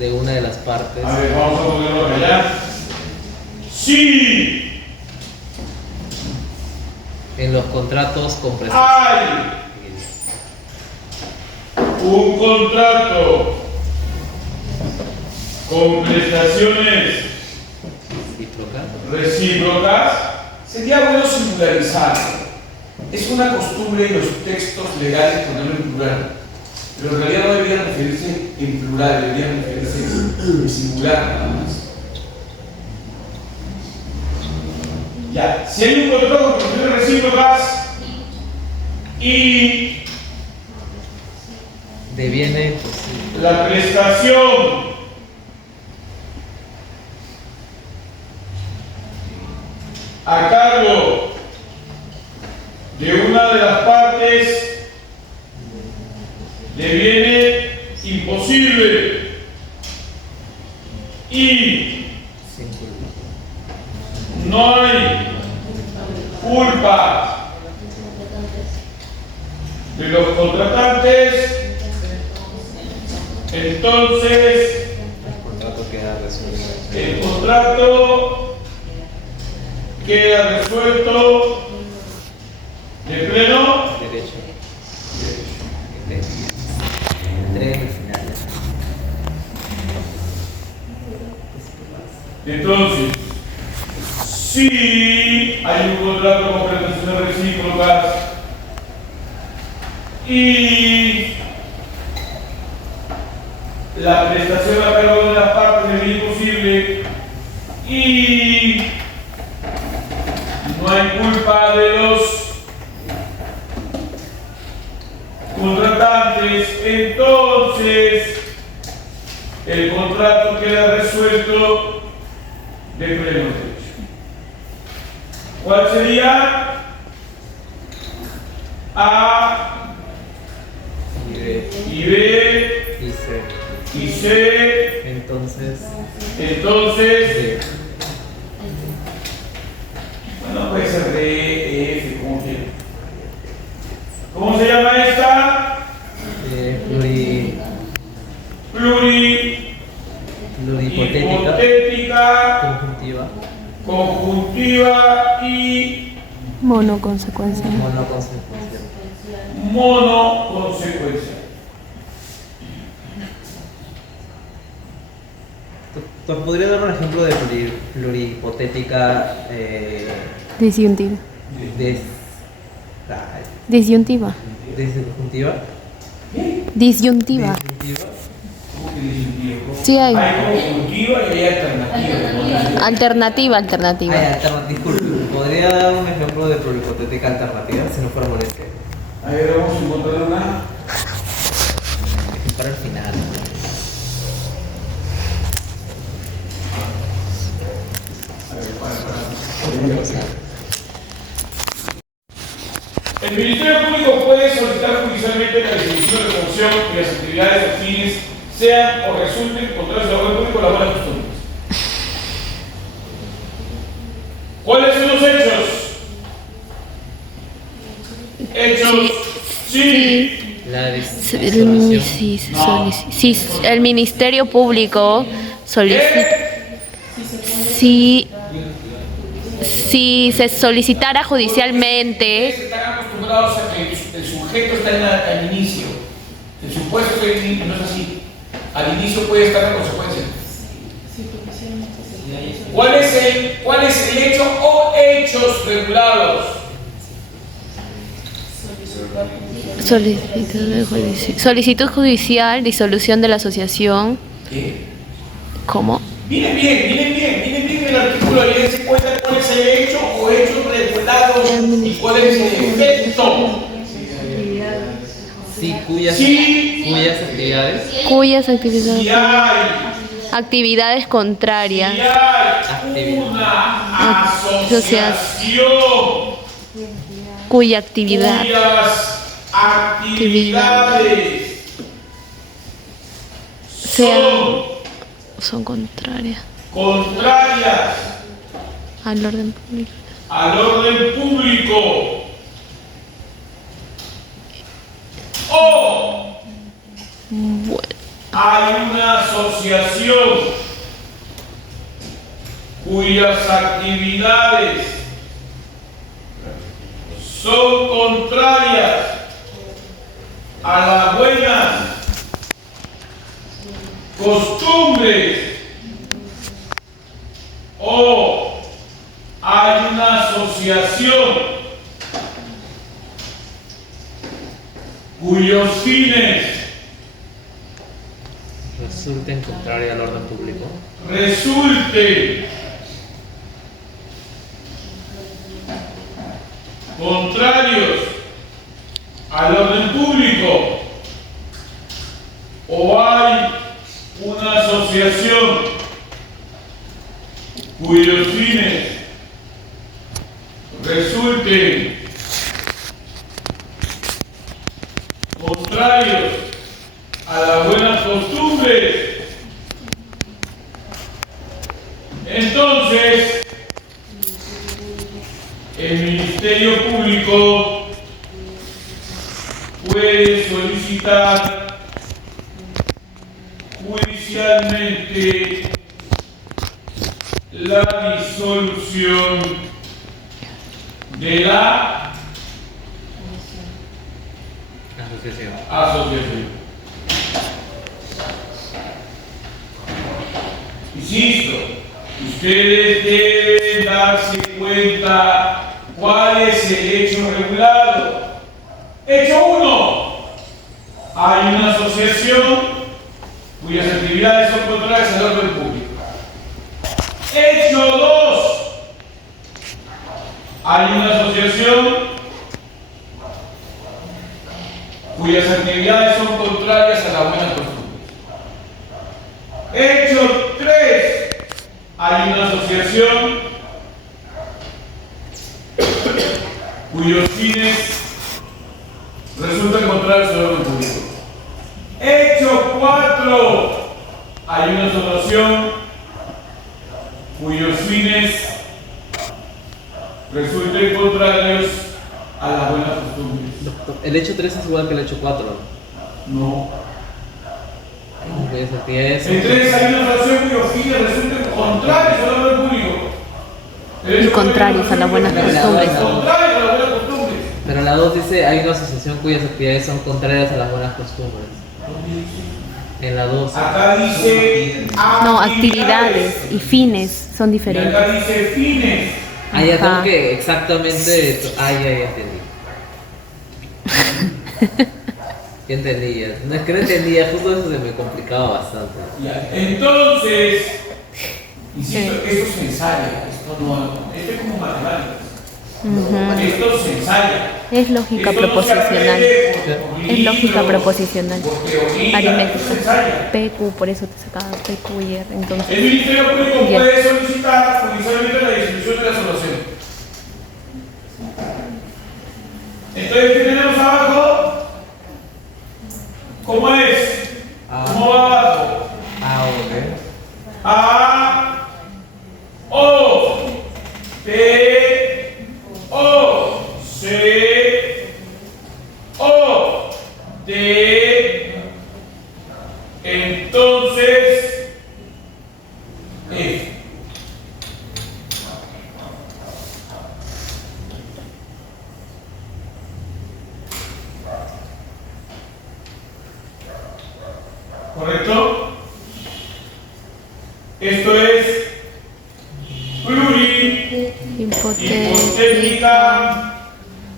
de una de las partes. A ver, vamos a ponerlo allá. Sí. En los contratos con prestación. hay un contrato con prestaciones recíprocas, sería bueno singularizarlo. Es una costumbre en los textos legales ponerlo en plural, pero en realidad no debería referirse en plural, debería referirse en singular nada más. Ya, si hay un contrato con prestaciones recíprocas y deviene la prestación a cargo de una de las partes deviene imposible y sin culpa. no hay culpa de los contratantes, entonces El contrato queda resuelto. el contrato queda resuelto de pleno Derecho. Entrega en el final. Entonces, si hay un contrato con prestaciones recíprocas y la prestación a cargo de las partes es imposible y no hay culpa de los contratantes, entonces el contrato queda resuelto de pleno derecho. ¿Cuál sería? A y B Y C. y C, Entonces, entonces, bueno, puede ser D, E, F, como quiera. ¿Cómo se llama esta? Plurihipotética, Hipotética, conjuntiva, conjuntiva y Monoconsecuencia. monoconsecuencial. monoconsecuencia. ¿Podría dar un ejemplo de plurihipotética Disyuntiva. des, Disyuntiva. disjuntiva? Disyuntiva. Disjuntiva. ¿Cómo que disyuntivo? Sí hay. Hay conjuntiva y hay alternativa. Alternativa. Disculpe, ¿podría dar un ejemplo de plurihipotética alternativa si no fuera molestia? A ver, vamos a encontrar una. Para el final. El Ministerio Público puede solicitar judicialmente la disolución de función y las actividades afines sean o resulten contrarias al orden público o las buenas costumbres. ¿Cuáles son los hechos? Hechos, sí. La disolución. Sí, el Ministerio Público solicita. Si se solicitara judicialmente, Ustedes están acostumbrados a que el sujeto está al inicio. El supuesto está al inicio, no es así. Al inicio puede estar la consecuencia. ¿Cuál es el hecho o hechos regulados? solicitud judicial, disolución de la asociación. ¿Qué? ¿Cómo? Miren bien el artículo y ahí se cuenta cuál es el hecho o hechos regulados y cuál es el efecto. Sí, cuyas actividades. Cuyas actividades. Si hay Actividades contrarias. Si hay una asociación Cuya actividad. cuyas actividades Son contrarias al orden público. O Bueno, hay una asociación cuyas actividades son contrarias a las buenas costumbres o hay una asociación cuyos fines Resulten contrario al orden público. resulten contrarios al orden público o hay una asociación cuyos fines resulten contrarios a las buenas costumbres, entonces el Ministerio Público puede solicitar judicialmente la disolución de la asociación. Insisto, ustedes deben darse cuenta cuál es el hecho regulado. Hecho 1. Hay una asociación cuyas actividades son contrarias al orden público. Hecho 2. Hay una asociación cuyas actividades son contrarias a la buena costumbre. Hecho 3. Hay una asociación cuyos fines resultan contrarios al orden público. Hecho 4. Hay una asociación cuyos fines resulten contrarios a las buenas costumbres. Doctor, el hecho 3 es igual que el hecho 4. No. Pues actividades. El 3 hay una asociación cuyos fines resulten contrarios al orden público. Y contrarios a las buenas costumbres. Contrarios a las buenas costumbres. Pero la 2 dice hay una asociación cuyas actividades son contrarias a las buenas costumbres. En la 2. Acá dice No, actividades y fines son y diferentes. acá dice fines. Ah, ya tengo Ajá. que exactamente. Ah, ya entendí. Ya entendí, ya. No es que no entendía, justo eso se me complicaba bastante. Ya. Entonces, insisto, esto se ensaya, esto es como matemáticas. Esto se ensaya. Es lógica Esto no se proposicional. aprende por Es lógica libros, proposicional. por teoría, esto se Aritmética. ensaya. PQ, por eso te sacaba PQ y R. El Entonces, Ministerio Público Ya. puede solicitar judicialmente la disolución de la asociación. Entonces, ¿qué tenemos abajo? ¿Cómo es? ¿Cómo va abajo? Ah, ok. A, O, T, O, C, O, D, entonces, F. ¿Correcto? Esto es hipotética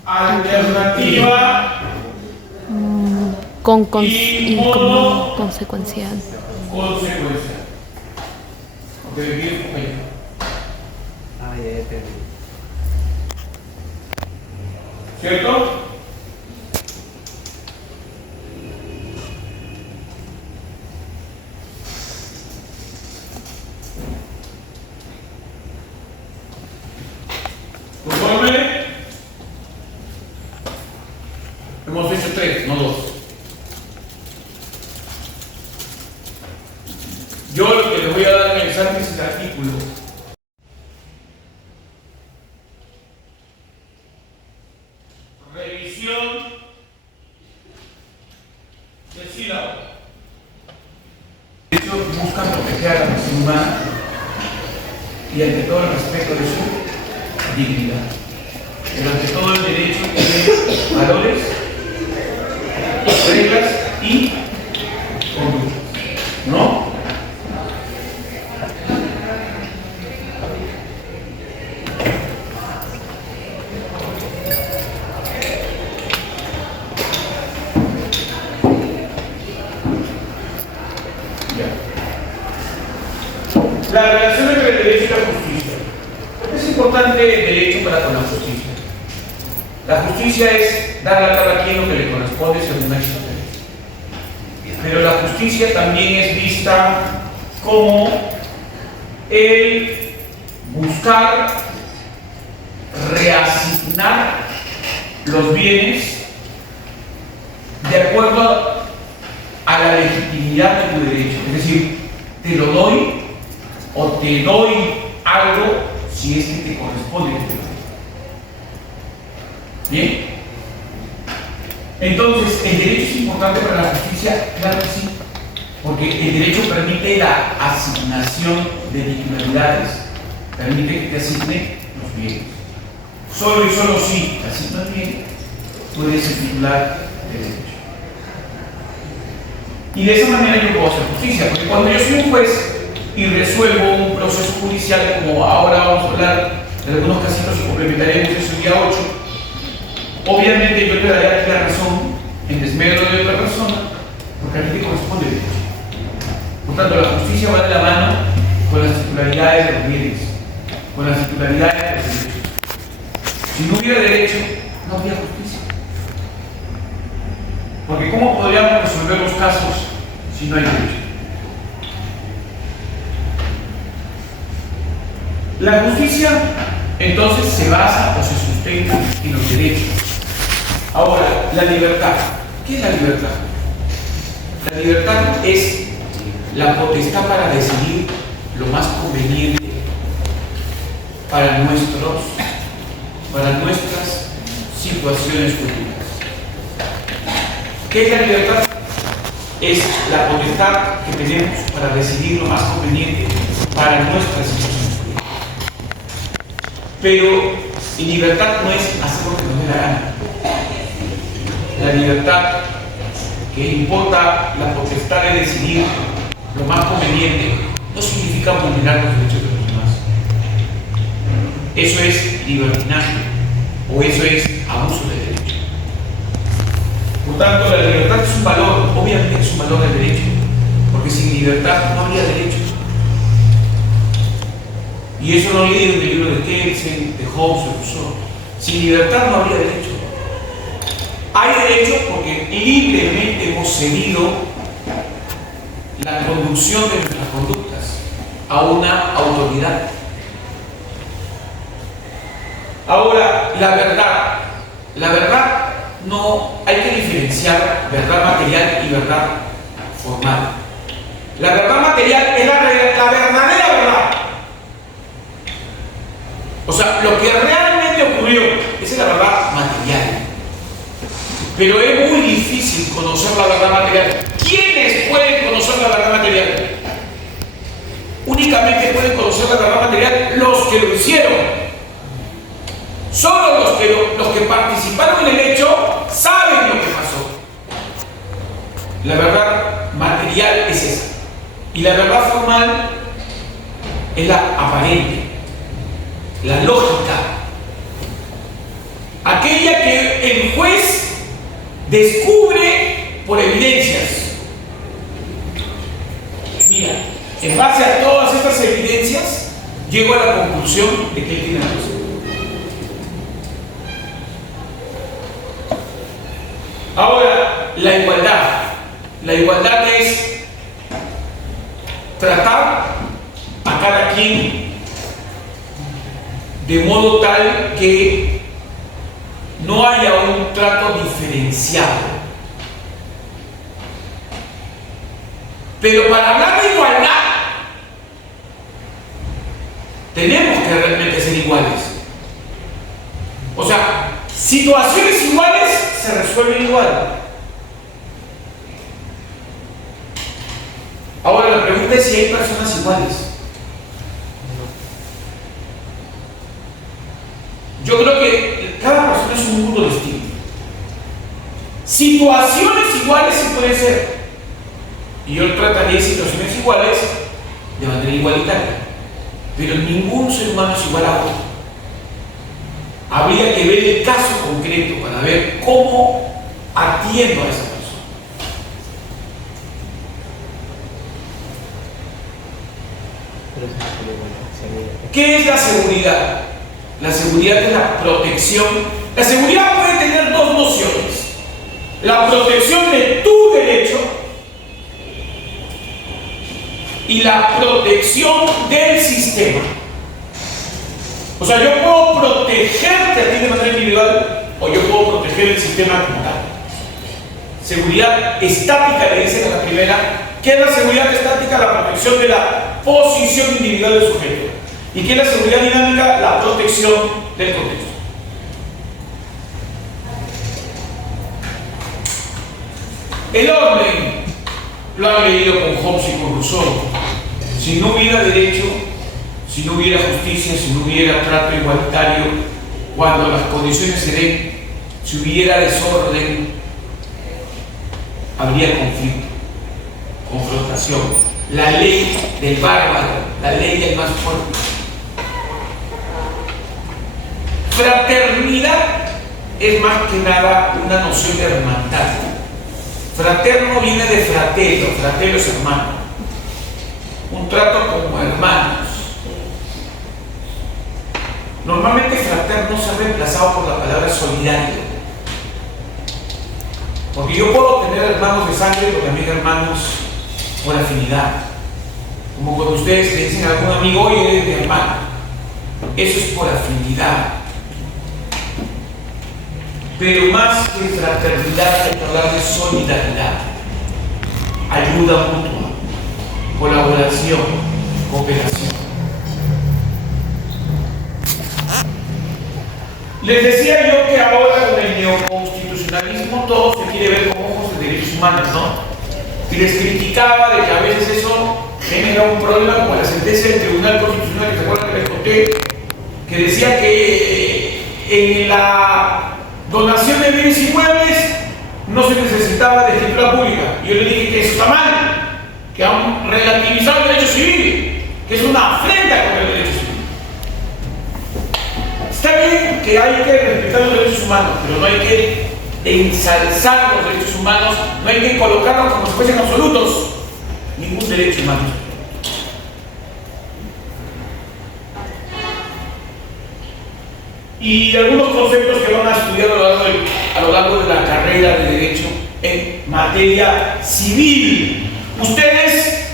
alternativa con Y y como modo- consecuencial. consecuencia. Ok, bien, compañero. Ah, ya entendí. ¿Cierto? ¿Conforme? Hemos hecho 3, no 2. Yo lo que les voy a dar en el examen es el artículo. Revisión del sílabo. Ellos buscan proteger a la persona humana y ante todo el respeto de su dignidad. Pero ante todo el derecho importante el derecho para con la justicia. La justicia es darle a cada quien lo que le corresponde según la historia. Pero la justicia también es vista como el buscar reasignar los bienes de acuerdo a la legitimidad de tu derecho. Es decir, te lo doy o te doy algo si es que te corresponde. ¿Bien? Entonces, ¿el derecho es importante para la justicia? Claro que sí, porque el derecho permite la asignación de titularidades, permite que te asigne los bienes. Solo y solo si te asignas bien, puedes ser titular de derecho. Y de esa manera yo puedo hacer justicia, porque cuando yo soy un juez y resuelvo un proceso judicial, como ahora vamos a hablar de algunos casitos y complementaremos eso el día 8, obviamente yo te daré aquí la razón en desmedro de otra persona, porque a ti te corresponde el derecho. Por tanto, la justicia va de la mano con las titularidades de los bienes, con las titularidades de los derechos. Si no hubiera derecho, no habría justicia. Porque ¿cómo podríamos resolver los casos si no hay derecho? La justicia entonces se basa o se sustenta en los derechos. Ahora, la libertad. ¿Qué es la libertad? La libertad es la potestad para decidir lo más conveniente para nuestras situaciones futuras. ¿Qué es la libertad? Es la potestad que tenemos para decidir lo más conveniente para nuestras situaciones futuras. Pero libertad no es hacer lo que nos dé la gana. La libertad que importa la potestad de decidir lo más conveniente no significa vulnerar los derechos de los demás. Eso es libertinaje o eso es abuso de derecho. Por tanto, la libertad es un valor, obviamente es un valor del derecho, porque sin libertad no habría derecho. Y eso lo leí en el libro de Kelsen, de Hobbes, de Rousseau. Sin libertad no habría derecho. Hay derecho porque libremente hemos cedido la conducción de nuestras conductas a una autoridad. Ahora, la verdad no hay que diferenciar verdad material y verdad formal. La verdad material es la verdadera verdad. O sea, lo que realmente ocurrió, esa es la verdad material. Pero es muy difícil conocer la verdad material. ¿Quiénes pueden conocer la verdad material? Únicamente pueden conocer la verdad material los que lo hicieron. Solo los que participaron en el hecho saben lo que pasó. La verdad material es esa. Y la verdad formal es la aparente, la lógica. Aquella que el juez descubre por evidencias. Mira, en base a todas estas evidencias, llego a la conclusión de que él tiene razón. Ahora, la igualdad. La igualdad es tratar a cada quien de modo tal que no haya un trato diferenciado. Pero para hablar de igualdad, tenemos que realmente ser iguales. O sea, situaciones iguales se resuelven igual. Ahora la pregunta es si hay personas iguales. Yo creo que cada persona es un mundo distinto. Situaciones iguales sí pueden ser. Y yo trataría situaciones iguales de manera igualitaria. Pero ningún ser humano es igual a otro. Habría que ver el caso concreto para ver cómo atiendo a esa persona. ¿Qué es la seguridad? La seguridad es la protección. La seguridad puede tener dos nociones: la protección de tu derecho y la protección del sistema. O sea, yo puedo protegerte a ti de manera individual o yo puedo proteger el sistema como tal. Seguridad estática le dicen a la primera. ¿Qué es la seguridad estática? La protección de la posición individual del sujeto. ¿Y qué es la seguridad dinámica? La protección del contexto. El orden lo han leído con Hobbes y con Rousseau. Si no hubiera derecho, si no hubiera justicia, si no hubiera trato igualitario, cuando las condiciones se den, si hubiera desorden, habría conflicto, confrontación. La ley del bárbaro, la ley del más fuerte. Fraternidad es más que nada una noción de hermandad. Fraterno viene de fratello, fratello es hermano. Un trato como hermanos. Normalmente fraterno se ha reemplazado por la palabra solidario. Porque yo puedo tener hermanos de sangre, pero también hermanos por afinidad. Como cuando ustedes le dicen a algún amigo, oye, eres mi hermano. Eso es por afinidad. Pero más que fraternidad hay que hablar de solidaridad, ayuda mutua, colaboración, cooperación. Les decía yo que ahora con el neoconstitucionalismo todo se quiere ver con ojos de derechos humanos, ¿no? Y les criticaba de que a veces eso genera un problema, como la sentencia del Tribunal Constitucional, que se acuerdan que les conté, que decía que en la donación de bienes inmuebles no se necesitaba de escritura pública. Y yo le dije que eso está mal, que han relativizado el derecho civil, que es una afrenta contra el derecho civil. Está bien que hay que respetar los derechos humanos, pero no hay que ensalzar los derechos humanos, no hay que colocarlos como si fuesen absolutos. Ningún derecho humano. Y algunos conceptos que van a estudiar a lo largo de la carrera de Derecho en materia civil. Ustedes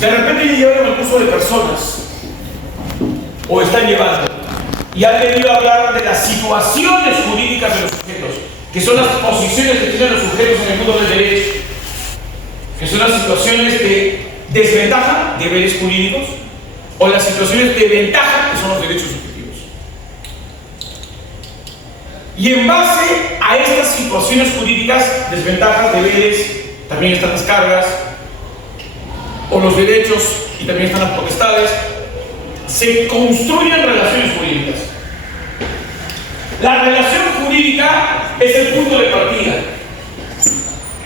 de repente ya llevaron el curso de personas o están llevando y han venido a hablar de las situaciones jurídicas de los sujetos, que son las posiciones que tienen los sujetos en el mundo del derecho, que son las situaciones de desventaja, deberes jurídicos, o las situaciones de ventaja, que son los derechos subjetivos. Y en base a estas situaciones jurídicas, desventajas, deberes, también están las cargas, o los derechos, y también están las potestades, se construyen relaciones jurídicas. La relación jurídica es el punto de partida.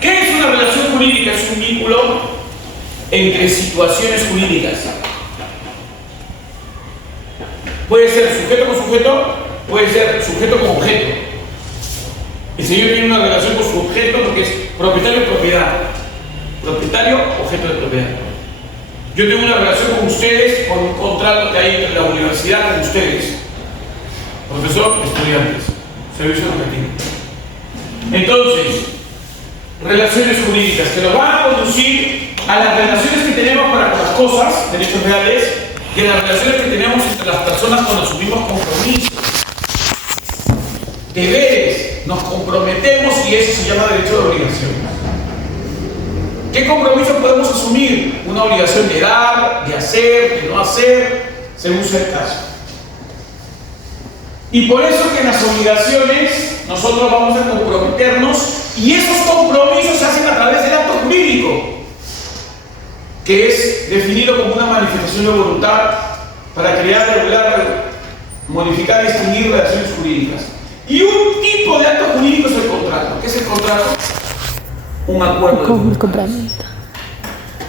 ¿Qué es una relación jurídica? Es un vínculo entre situaciones jurídicas. Puede ser sujeto con sujeto, puede ser sujeto con objeto. El señor tiene una relación con su objeto porque es propietario de propiedad. Propietario, objeto de propiedad. Yo tengo una relación con ustedes por un contrato que hay entre la universidad con ustedes. Profesor, estudiantes. Servicio educativo. Entonces, relaciones jurídicas que nos van a conducir a las relaciones que tenemos para con las cosas, derechos reales, y a las relaciones que tenemos entre las personas cuando asumimos compromisos. Deberes, nos comprometemos y eso se llama derecho de obligación. ¿Qué compromiso podemos asumir? Una obligación de dar, de hacer, de no hacer, según sea el caso. Y por eso que en las obligaciones nosotros vamos a comprometernos y esos compromisos se hacen a través del acto jurídico, que es definido como una manifestación de voluntad para crear, regular, modificar y extinguir relaciones jurídicas. Y un tipo de acto jurídico es el contrato. ¿Qué es el contrato? Un acuerdo de voluntades.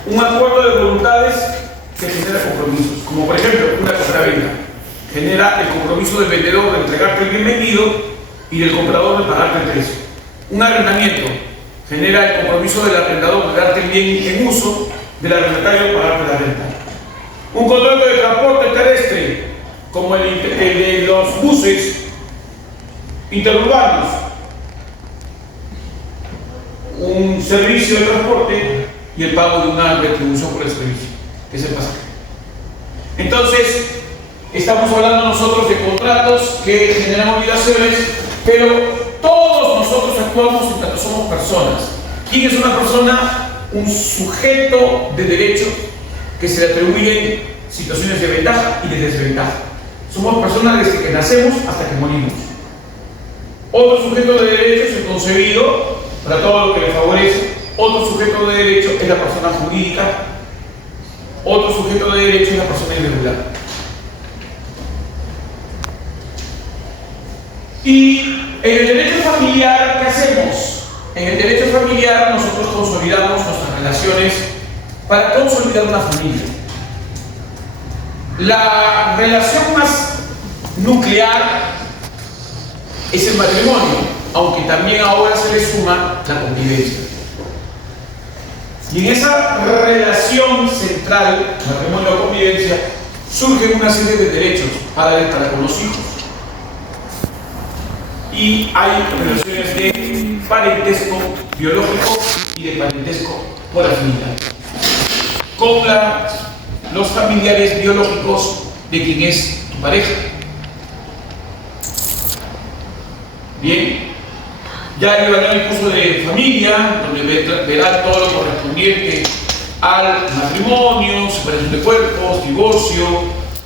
Un acuerdo de voluntades que genera compromisos, como por ejemplo una compraventa. Genera el compromiso del vendedor de entregarte el bien vendido y del comprador de pagarte el precio. Un arrendamiento genera el compromiso del arrendador de darte el bien en uso, del arrendatario de pagarte la renta. Un contrato de transporte terrestre como el de los buses interurbanos, un servicio de transporte y el pago de una retribución por el servicio, que es el pasaje. Entonces, estamos hablando nosotros de contratos que generan obligaciones, pero todos nosotros actuamos en tanto somos personas. ¿Quién es una persona? Un sujeto de derecho que se le atribuyen situaciones de ventaja y de desventaja. Somos personas desde que nacemos hasta que morimos. Otro sujeto de derecho es el concebido para todo lo que le favorece. Otro sujeto de derecho es la persona jurídica. Otro sujeto de derecho es la persona irregular. Y en el derecho familiar, ¿qué hacemos? En el derecho familiar nosotros consolidamos nuestras relaciones para consolidar una familia. La relación más nuclear es el matrimonio, aunque también ahora se le suma la convivencia. Y en esa relación central, matrimonio o convivencia, surgen una serie de derechos para con los hijos. Y hay relaciones de parentesco biológico y de parentesco por afinidad con los familiares biológicos de quien es tu pareja. Bien, ya llevará el curso de familia, donde verá todo lo correspondiente al matrimonio, separación de cuerpos, divorcio,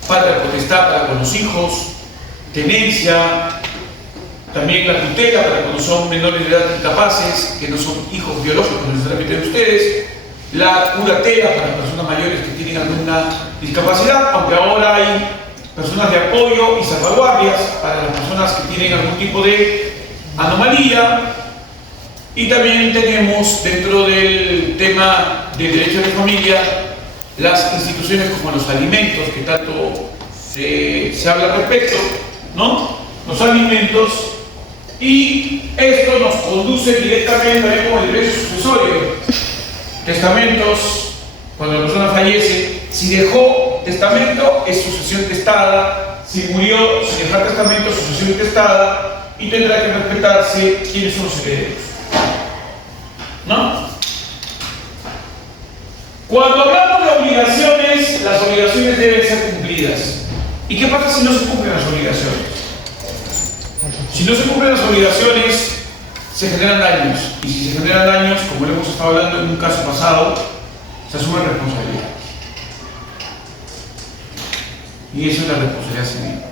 patria potestad para con los hijos, tenencia, también la tutela para cuando son menores de edad incapaces, que no son hijos biológicos necesariamente de ustedes, la curatela para personas mayores que tienen alguna discapacidad, aunque ahora hay personas de apoyo y salvaguardias para las personas que tienen algún tipo de anomalía. Y también tenemos dentro del tema de derecho de familia las instituciones como los alimentos, que tanto se habla al respecto, ¿no? Los alimentos, y esto nos conduce directamente con el derecho sucesorio. Testamentos, cuando la persona fallece, si dejó testamento es sucesión testada, si murió sin dejar testamento, sucesión testada, y tendrá que respetarse quiénes son los herederos, ¿no? Cuando hablamos de obligaciones, las obligaciones deben ser cumplidas. ¿Y qué pasa si no se cumplen las obligaciones? Si no se cumplen las obligaciones, se generan daños. Y si se generan daños, como lo hemos estado hablando en un caso pasado, se asume responsabilidad. Y eso es la responsabilidad civil.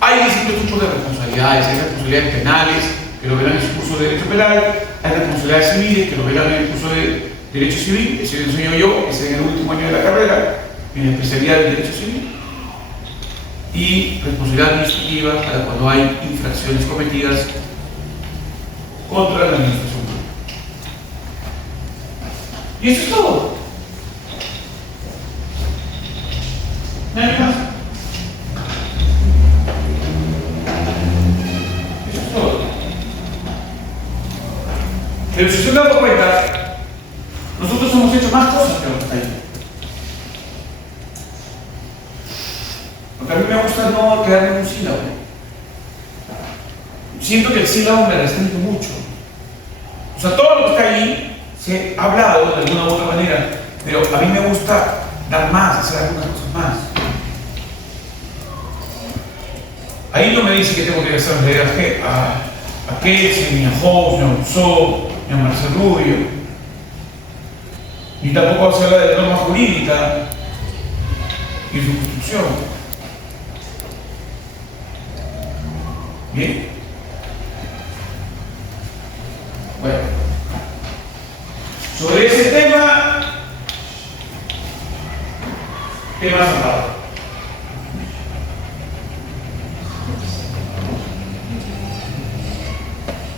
Hay distintos tipos de responsabilidades. Hay responsabilidades penales, que lo verán en su curso de Derecho Penal. Hay responsabilidades civiles, que lo verán en el curso de Derecho Civil. Ese lo enseño yo, ese es en el último año de la carrera, en la especialidad de Derecho Civil. Y responsabilidad administrativa para cuando hay infracciones cometidas contra la administración pública. Y eso es todo. ¿No hay más? Eso es todo. Pero si se han dado cuenta, nosotros hemos hecho más cosas que lo que está ahí. Porque a mí me gusta no quedarme en un sílabo. Siento que el sílabo me restringe mucho. O sea, todo lo que está ahí se ha hablado de alguna u otra manera, pero a mí me gusta dar más, hacer algunas cosas más. Ahí no me dice que tengo que leer a Kelsen, ni a Hobbes, ni a Rousseau, ni a Marcel Rubio, ni tampoco se habla de la norma jurídica y su construcción. Bien. Bueno, sobre ese tema cerrado.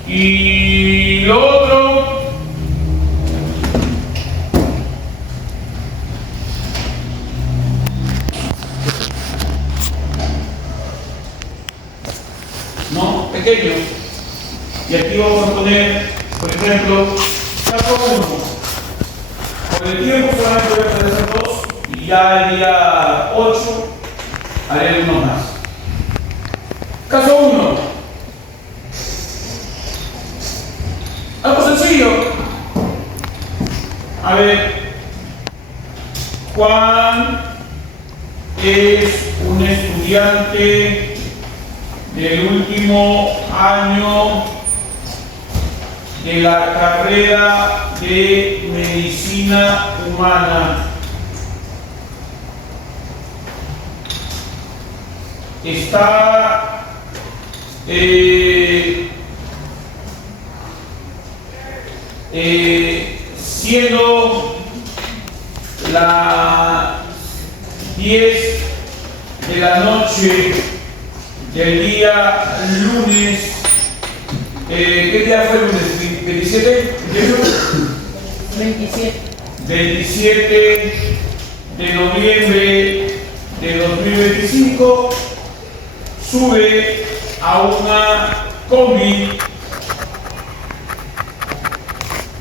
Y lo otro, ¿no? Pequeños. Y aquí vamos a poner, por ejemplo, caso 1. Por el tiempo solamente voy a poner esas dos y ya el día 8 haré uno más. Caso 1. Algo sencillo. A ver, Juan es un estudiante del último año de la carrera de medicina humana. Está siendo las 10 de la noche del día lunes. ¿Qué día fue el lunes? ¿27? 27. 27 de noviembre de 2025. Sube a una combi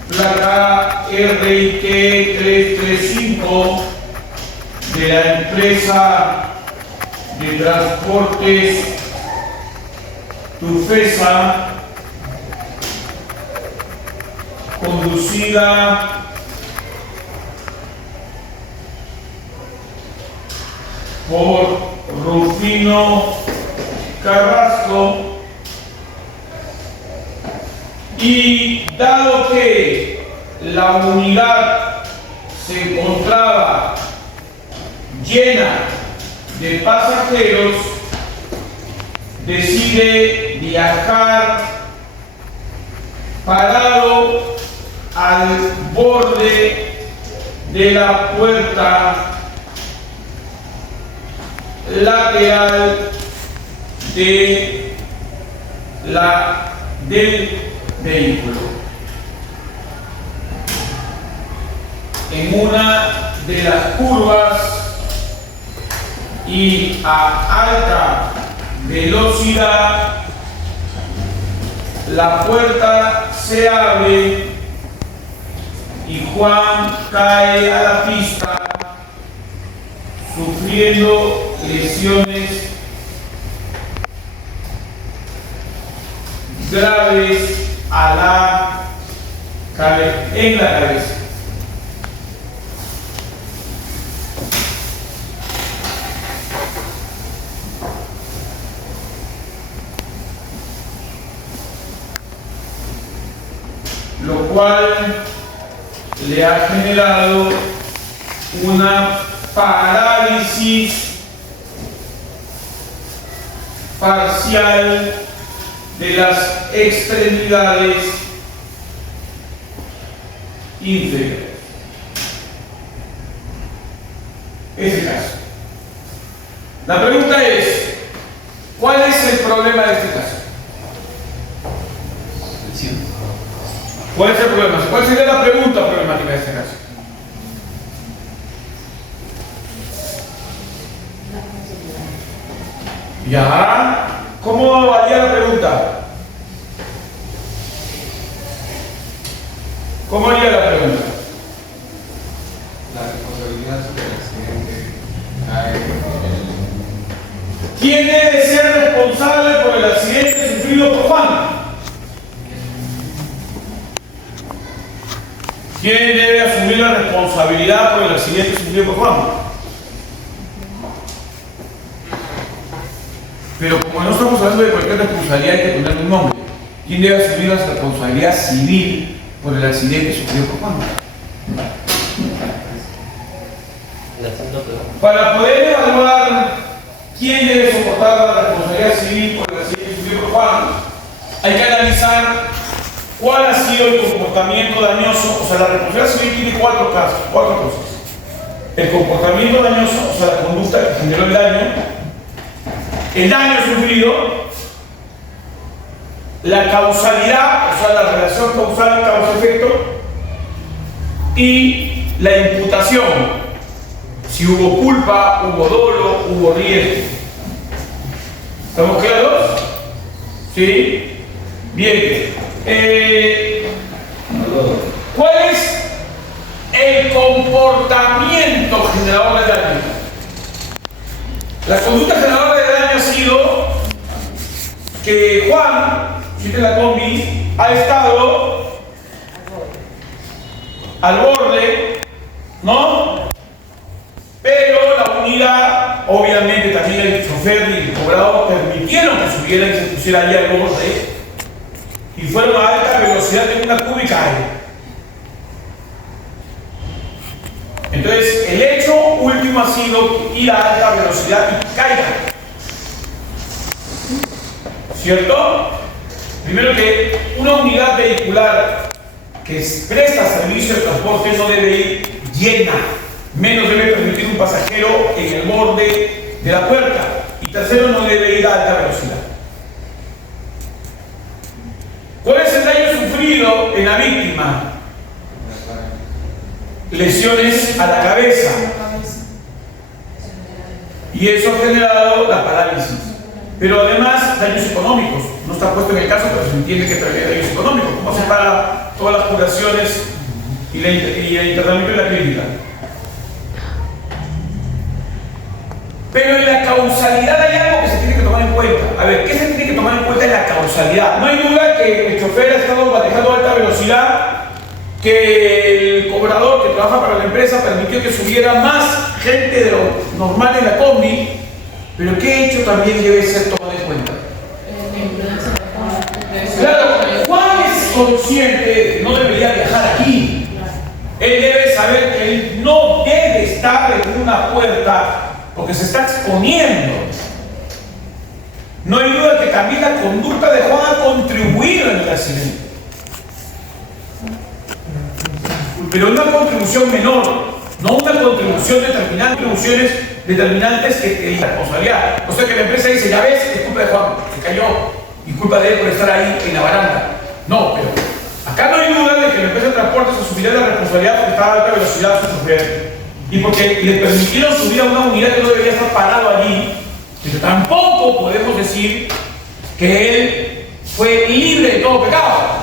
placa RIT 335 de la empresa de transportes Tufesa, conducida por Rufino Carrasco, y dado que la unidad se encontraba llena de pasajeros, decide viajar parado al borde de la puerta lateral del vehículo. En una de las curvas y a alta velocidad, la puerta se abre y Juan cae a la pista sufriendo lesiones graves en la cabeza. Lo cual le ha generado una parálisis parcial de las extremidades inferiores. Ese caso. La pregunta es, ¿cuál es el problema de este caso? ¿Cuál es el problema? ¿Cuál sería la pregunta problemática de este caso? Ya, ¿cómo varía la pregunta? ¿Cómo haría la pregunta? La responsabilidad sobre el accidente cae en ¿Quién debe ser responsable por el accidente sufrido por Juan? ¿Quién debe asumir la responsabilidad por el accidente sufrido por Juan? Pero como no estamos hablando de cualquier responsabilidad, hay que ponerle un nombre. ¿Quién debe asumir la responsabilidad civil por el accidente sufrido por Juan? Para poder evaluar quién debe soportar la responsabilidad civil por el accidente sufrido por Juan, hay que analizar cuál ha sido el comportamiento dañoso. O sea, la responsabilidad civil tiene cuatro cosas. El comportamiento dañoso, o sea, la conducta que generó el daño sufrido, la causalidad, o sea, la relación causal, causa-efecto, y la imputación, si hubo culpa, hubo dolo, hubo riesgo. ¿Estamos claros? ¿Sí? Bien. ¿Cuál es el comportamiento generador de daño? La conducta generadora de daño ha sido que Juan, de la combi, ha estado al borde, ¿no? Pero la unidad, obviamente también el chofer y el cobrador permitieron que subiera y se pusiera allí al borde y fueron a alta velocidad en una cúbica aire. Entonces, el hecho último ha sido ir a alta velocidad y caiga. ¿Cierto? Primero que una unidad vehicular que presta servicio de transporte no debe ir llena, menos debe permitir un pasajero en el borde de la puerta. Y tercero, no debe ir a alta velocidad. ¿Cuál es el daño sufrido en la víctima? Lesiones a la cabeza. Y eso ha generado la parálisis. Pero además, daños económicos. No está puesto en el caso, pero se entiende que trae daños económicos. ¿Cómo se paga todas las curaciones y el internamiento en la clínica? Pero en la causalidad hay algo que se tiene que tomar en cuenta. A ver, ¿qué se tiene que tomar en cuenta en la causalidad? No hay duda que el chofer ha estado manejando a alta velocidad, que el cobrador que trabaja para la empresa permitió que subiera más gente de lo normal en la combi, pero ¿qué hecho también debe ser tomado en cuenta? Claro, Juan es consciente de que no debería viajar aquí. Él debe saber que él no debe estar en una puerta porque se está exponiendo. No hay duda que también la conducta de Juan ha contribuido en el accidente. Pero una contribución menor, no una contribución determinante, contribuciones determinantes que la responsabilidad. O sea que la empresa dice, ya ves, es culpa de Juan, se cayó, y culpa de él por estar ahí en la baranda. No, pero acá no hay duda de que la empresa de transporte se subirá la responsabilidad porque estaba a alta velocidad su chofer y porque le permitieron subir a una unidad que no debería estar parado allí, pero tampoco podemos decir que él fue libre de todo pecado.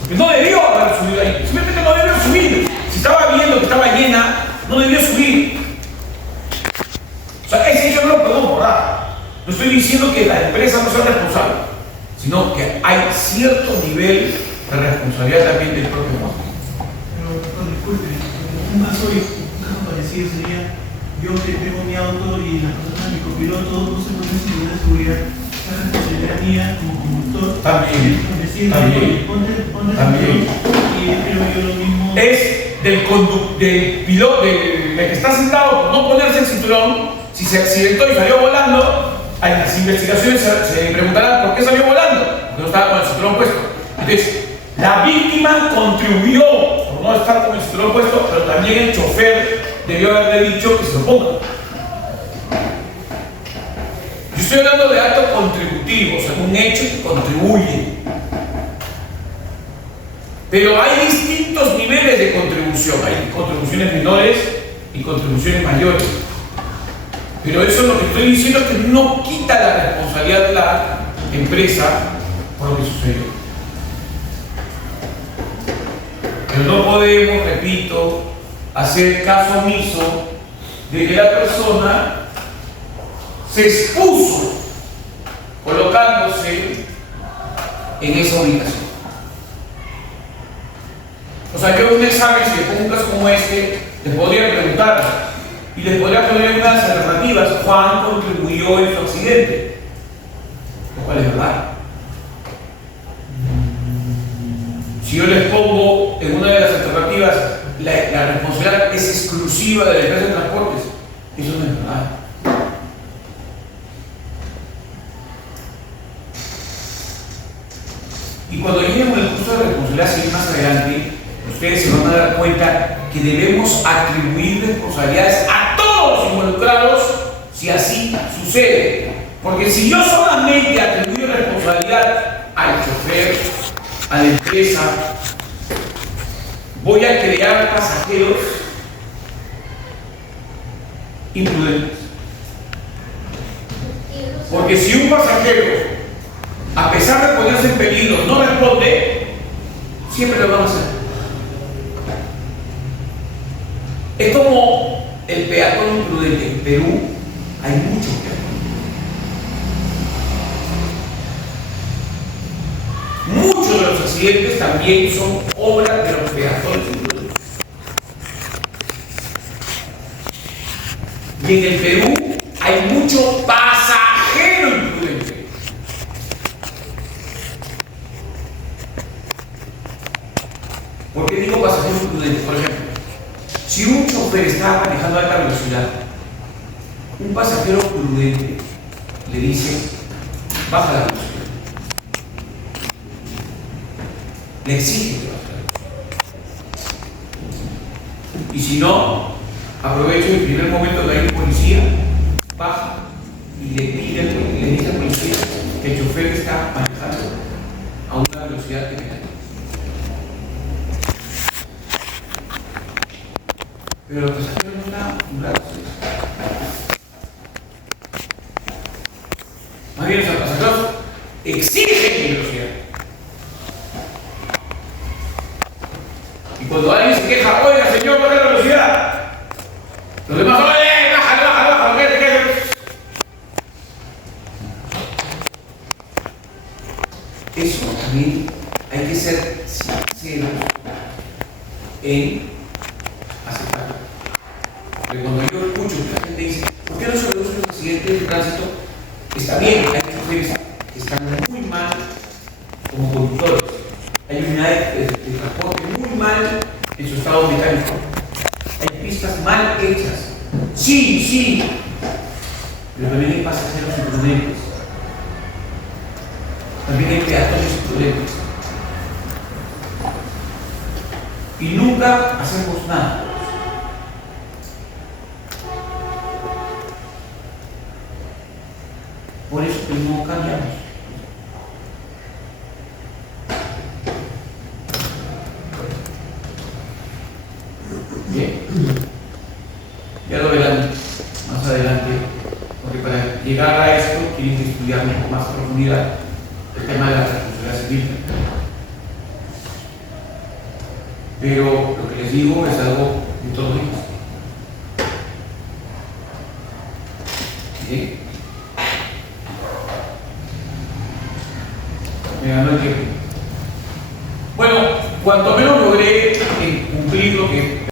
Porque no debió haber subido ahí, simplemente no debió subir. Si estaba viendo que estaba llena, no debió subir. O sea, ese hecho no lo podemos borrar. No estoy diciendo que la empresa no sea responsable, sino que hay cierto nivel de responsabilidad también del propio Juan. Pero, disculpe, un caso parecido sería yo que tengo mi auto y la persona de mi copiloto no se pone en seguridad de seguridad. La responsabilidad mía como conductor. También. También. Y creo yo lo mismo. Es del piloto, del que está sentado por no ponerse el cinturón. Si se accidentó y salió volando, en las investigaciones se preguntarán por qué salió volando, porque no estaba con el cinturón puesto. Entonces, la víctima contribuyó por no estar con el cinturón puesto, pero también el chofer debió haberle dicho que se lo ponga. Yo estoy hablando de actos contributivos, un hecho que contribuye. Pero hay distintos niveles de contribución. Hay contribuciones menores y contribuciones mayores. Pero eso lo que estoy diciendo es que no quita la responsabilidad de la empresa por lo que sucedió. Pero no podemos, repito, hacer caso omiso de que la persona se expuso colocándose en esa ubicación. O sea, yo en un examen, si le pongo un caso como este, les podría preguntar y les podría poner unas alternativas. Juan contribuyó en su accidente, lo cual es verdad. Si yo les pongo en una de las alternativas la responsabilidad es exclusiva de la empresa de transportes, eso no es verdad. Y cuando lleguemos al curso de responsabilidad civil más adelante, ustedes se van a dar cuenta que debemos atribuir responsabilidades a todos los involucrados si así sucede. Porque si yo solamente atribuyo responsabilidad al chofer, a la empresa, voy a crear pasajeros imprudentes. Porque si un pasajero, a pesar de ponerse en peligro, no responde, siempre lo van a hacer. Es como el peatón imprudente. En Perú hay muchos peatones. Muchos de los accidentes también son obra de los peatones imprudentes. Y en el Perú hay mucho pasajero imprudente. ¿Por qué digo pasajero imprudente? Por ejemplo, si un chofer está manejando a alta velocidad, un pasajero prudente le dice, baja la velocidad. Le exige que baje la velocidad. Y si no, aprovecho el primer momento que hay un policía, baja y le dice al policía que el chofer está manejando a una velocidad que tenga. Pero los pasajeros no están acostumbrados. Más bien los pasajeros exigen velocidad. Y cuando alguien se queja, oiga señor, baja la velocidad, los demás, oye, baja, eso también hay que ser sincero en aceptar. Porque cuando yo escucho que la gente dice, ¿por qué no se reducen los accidentes de tránsito? Está bien, hay choferes que están muy mal como conductores. Hay unidades de transporte muy mal en su estado mecánico. Hay pistas mal hechas. Sí, pero también hay pasajeros imprudentes. También hay peatones imprudentes. Y nunca hacemos nada. Por eso que no cambiamos. Bien. Ya lo verán más adelante, porque para llegar a esto tienen que estudiar con más profundidad el tema de la responsabilidad civil. Pero lo que les digo es algo de todo ello. Bien. Me ganó el tiempo. Bueno, cuanto menos logré cumplir lo que